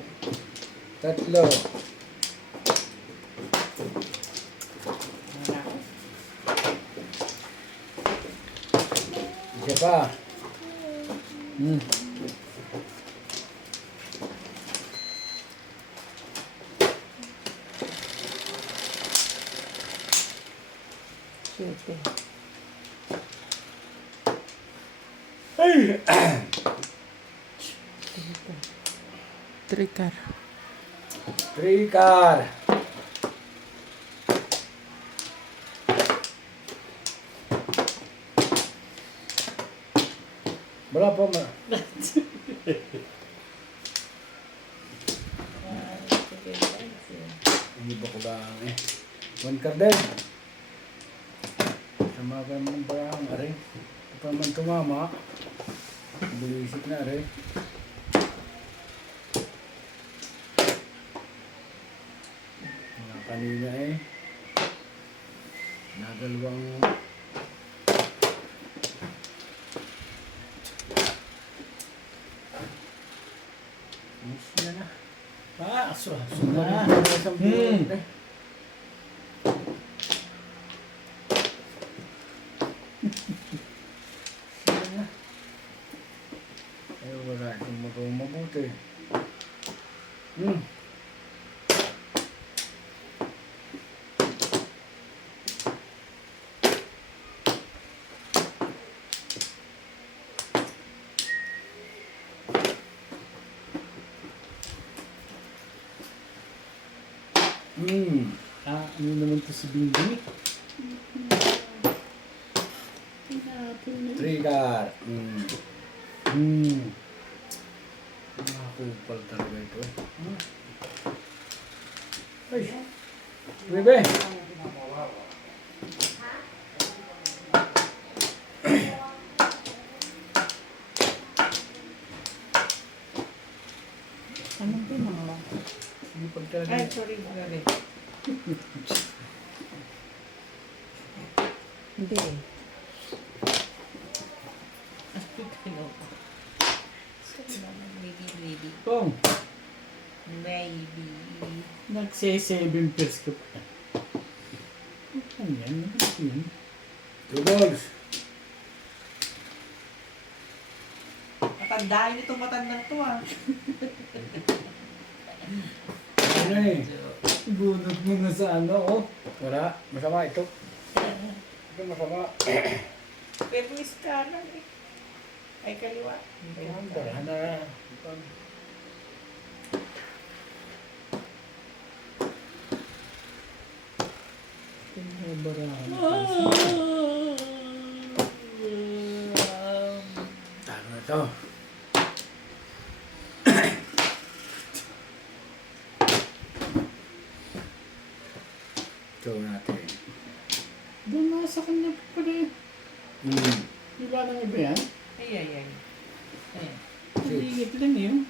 3. Wala. Isa pa. Ay! 3 car. 3 car. Wala pa ma. Hindi ba ko lang eh. 1 car din. Sama ka naman ba ang aray? Kapag man tumama, bulisik na aray. Mga kanina eh. Nagalawang na na. aso na. Ay, wala itong magawang mabuti. Ano naman to si Bingbing? Trigger. Nakakupal talaga ito eh. Ay! Bebe! Anong pinang mo? Sipag talaga. Ay, sorry, galit. Hindi eh. Maybe. Kung Maybe. nagse-7 pairs ka pa. Ano yan? Ano yun? 2 balls. Matandahin itong matandang to ah. Ano eh? Bunot mo na sa ano, oh. Wala. Masama ito. Ito masama. Pero is kanan eh. Ay kaliwa. Wala na. Barahan. Tama na ito. Ito natin. Doon nga sa kanya pa pala yun. Di ba nang iba yan? Ay, ay, ay. Ayan. Higit lang yun.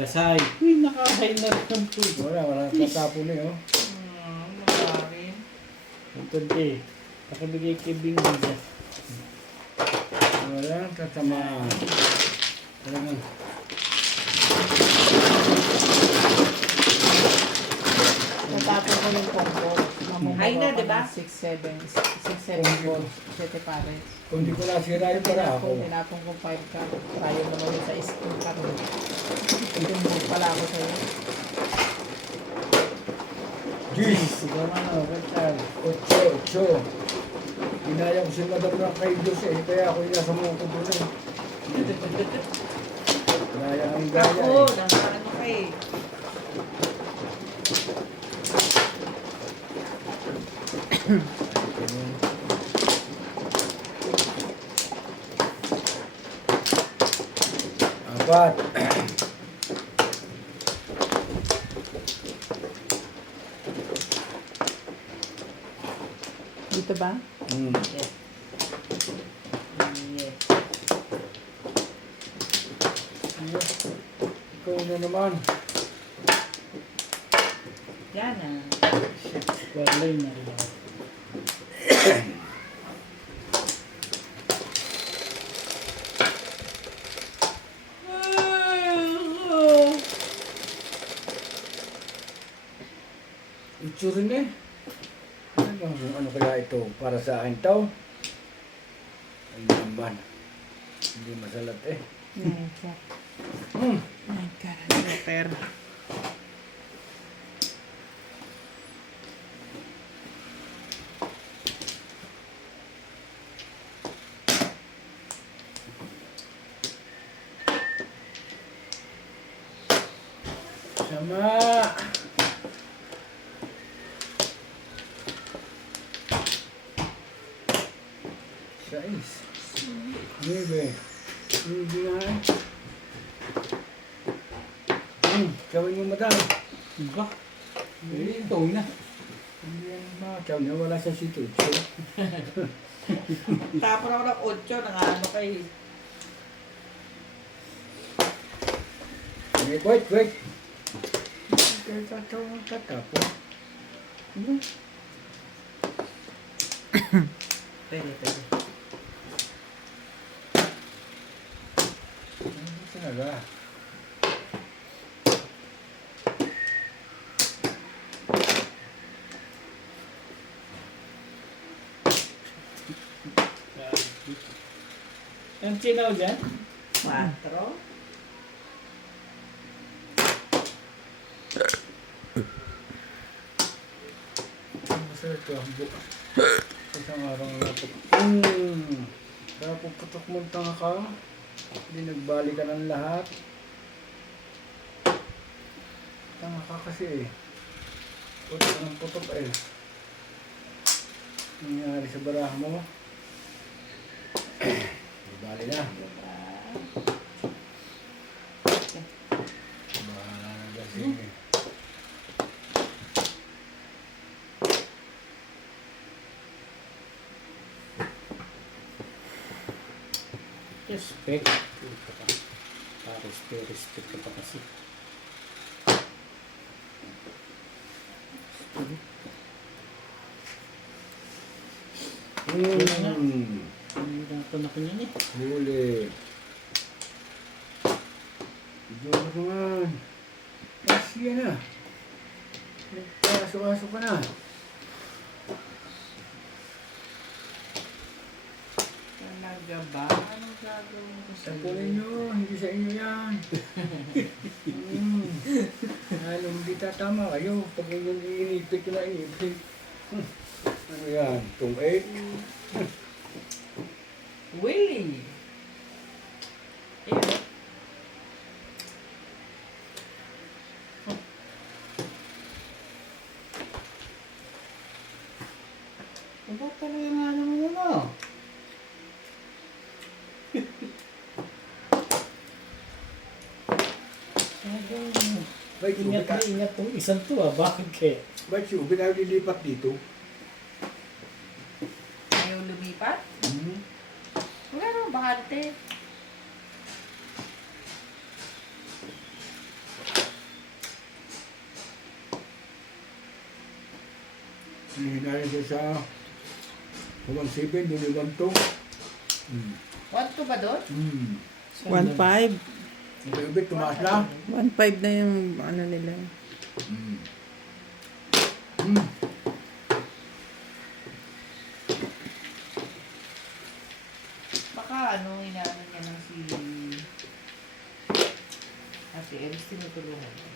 Gasay. Uy, nakahay na rin po. Wala tatapon eh, oh. Marami. Ito eh. Nakabigay kay Bing dyan. Wala, tatamaan. Wala nga. Natapos ko yung combo. Ay na, di ba? 6-7 balls. 7 pares. Kung di ko nasira yung para ako. Tinapon ko 5 ka. Tayo naman yung sa school ka rin. Itumbog pala ako sa'yo. Jeez! Siguro ano, Richard. 8. Ginaya ko si Madam ng kay Diyos eh. Kaya ako yung nasa mga kubo na eh. Gaya ang gaya Ako, eh. nasa ano kay. Apat. Dito ba? Yes. Ikaw na naman. Yan ah. Warlay na rin ako. Itsura na eh. Ano kaya ito? Para sa akin to? Ay naman. Hindi masalat eh. 9 ka. 9 ka. Super. Sama. Sais. Nueve. Nueve nga eh. Gawin mo madam. Diba? Ito na. Hindi yan makaw niya. Wala sa situcho. Tapon ako ng 8, nang ano kay. Wait. Kaya tatapon. Pwede. Ano talaga? Ang chinaw dyan? 4. Masarap ito ang buka. Isang araw na ito. Kaya puputok mo ang tanga ka. Hindi nagbali ka ng lahat. Tanga ka kasi eh. Putok ng putok eh. Nangyari sa baraha mo. Nagbali na. Bahala na kasi eh. Respect. Ito ka. Respect ka pa kasi. Nahirapan ako niyan eh. Huli. Diyan naman. Asya na. Nagpaso-aso ka na. Talaga ba? Anong gagawin ko sa Tapunin nyo, hindi sa inyo yan. Ano, hindi tatama kayo. Pag yung inipit na inipit. Ano yan? 2-8? Willie! Ayun. Aba talaga nga naman ano. Ba't si Ingat Ubi na ingat tong isang to bakit kaya? ba't si Ubi tayo lilipat dito? Ayaw lumipat? Wala naman bakante. Hinahin siya sa 1-7, dili 1-2. 1-2 ba doon? 1.5. Ito Ubi, tumaas na. 1.5 na yung ano nila. Baka ano, inaano niya ng si Ate Ems, tinutulungan niya.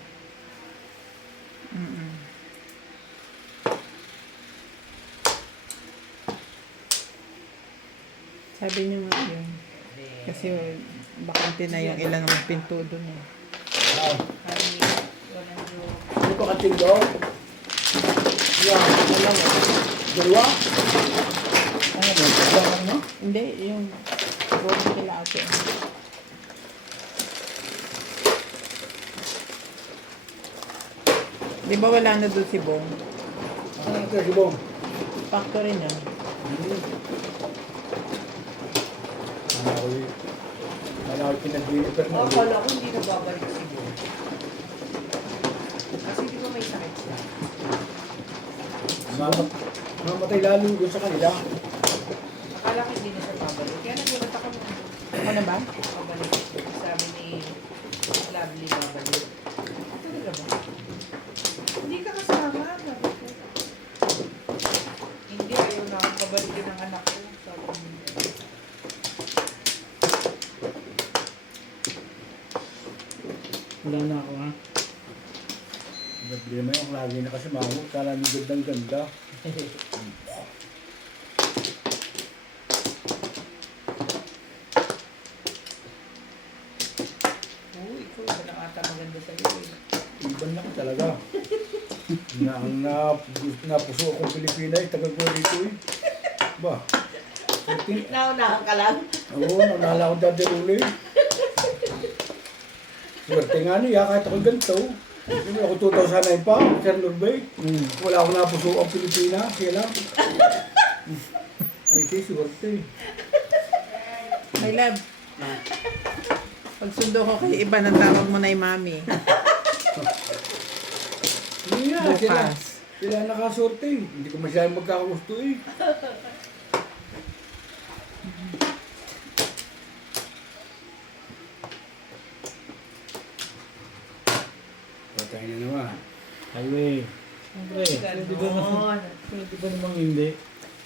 Mm-mm. Sabi niyo nga yun. Kasi bakante na yung ilang pinto doon eh. Kami, walang joke. Ano pa katindo? Yan, dalawa? Ano mo, kailangan mo? Hindi, yung gold kila ate. Di ba wala na doon si Bong? Ano ito si Bong? Factory niya. Ako pinag-deliver na. Akala ko hindi na babalik siguro. Kasi di ba may sakit siya? Mamatay lalo doon sa kanila. Akala ko hindi na siya babalik. Kaya nagulat ako nung Ako na ba? babalik. Sabi ni Lovely babalik. Talaga ba? Hindi ka kasama. Sabi ko. Hindi, ayaw na akong pabalikin ng anak ko. Sabi niya. Wala na ako ha. Problema yung lagi na kasi mahal. Kala niyo gandang ganda. Ikaw, iba na ata maganda sa'yo eh. Iban na ko talaga. Napuso akong Pilipina eh. Tagal ko rito eh. Ba? Naunahan ka lang. Oo, nanala akong dadiruli. Swerte nga niya, kahit ako ganito. Hindi ako 2009 pa, Sir Norbay. Wala akong napuso ang Pilipina. Siya lang. Ay, swerte. My love. Pag sundo ko kay iba, nang tawag mo na yung mami. Hindi nga, sila. Bukas. Sila nakasorte. Hindi ko masyadong magkakagusto eh. Patay na naman. Highway. Siyempre, pwede ba naman? Pwede ba namang hindi?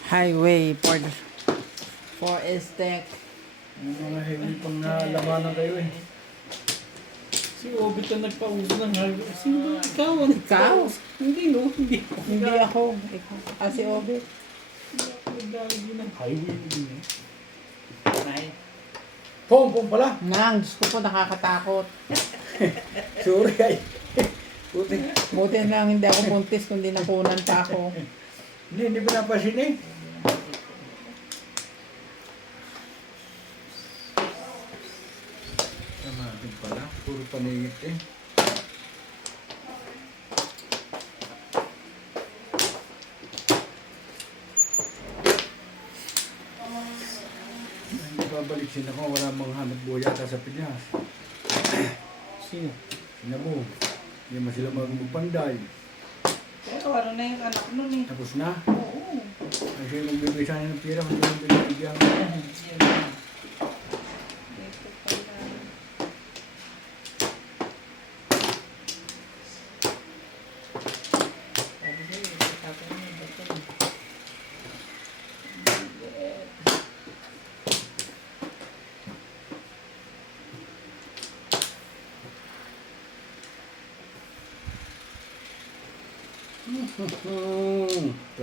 Highway for Aztec. Yung mga heavy pang nalamanan kayo eh. Si Obit ang nagpauso ng highway. Sino ba? Ikaw? Ano? Ikaw? Hindi no, hindi ako. Hindi ako. Ikaw. Si Obet. Hindi ako naglalagay ng highway din eh. Pong pala. Nang, Diyos ko po, nakakatakot. Sorry ay. Buti. Buti lang hindi ako buntis, kundi nakunan pa ako. Hindi pinapasin eh. Tama din pala. Puro paningit eh. Hindi babalik sila ko. Wala mga hanap buhay ata sa Pinas. Sino? Sinabo. Hindi man sila magpanday. Pero ano na yung anak nun eh. Tapos na. Oo. Kasi magbibigay sana ng pira, hindi mo binibigyan. Yan na. Ito pala. Sabi ko eh, sabi niya, ba't yun? Ito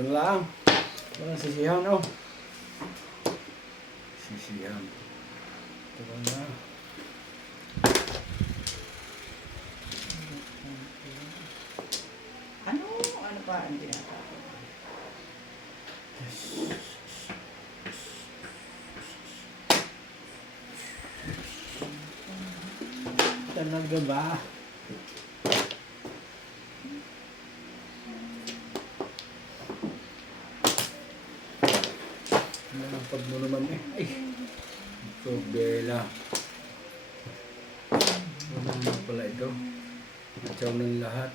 na lang. Walang sisihan, oh. Sisihan. Ito na. Ano pa ang tinatapos? Talaga ba? Nalampag mo naman eh. Ay. Ito, Bella. Wala na pala ito. Natsaw ng lahat.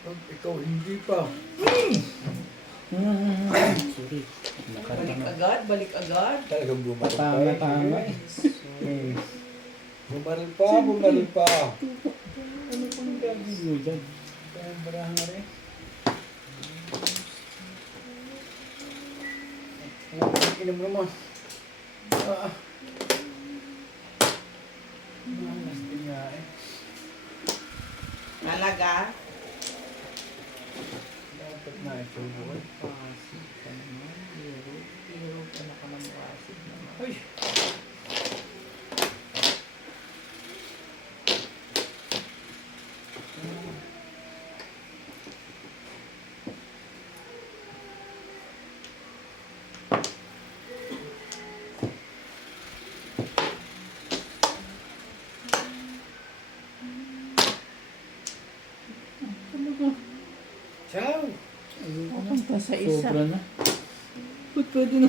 Pag ikaw hindi pa. Sorry. Balik Nakatama. agad, balik agad. Talagang bumalik pa Tama, eh. tama. Bumalik pa, bumalik pa. Ano pang gagawin mo dyan? Kaya barahan nga rin. Inom naman. Malas din nga eh. Talaga? Dapat na ito buhay. Pasig ka naman. Hero ka na ka ng pasig naman. Ay! Ciao! Papunta sa isa. Sobra na. Ba't pwede na?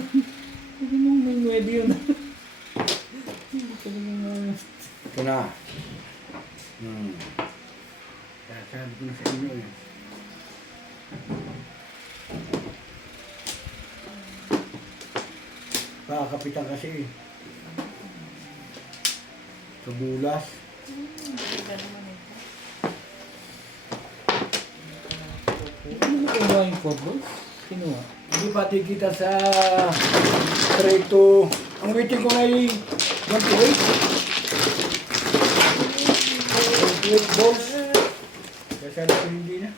Pwede mong may yun. Hindi ka naman Ito na. Kaya sabi ko na sa inyo eh. Kakakapitan kasi. Sa bulas. Ano mo kinuha yung football? Kinuha. Hindi pati kita sa Treto. Ang waiting ko na ay 28. 28 balls. Kaya sabi ko hindi na.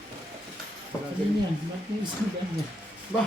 Ganyan. Bakit yung isang ganyan? Ba,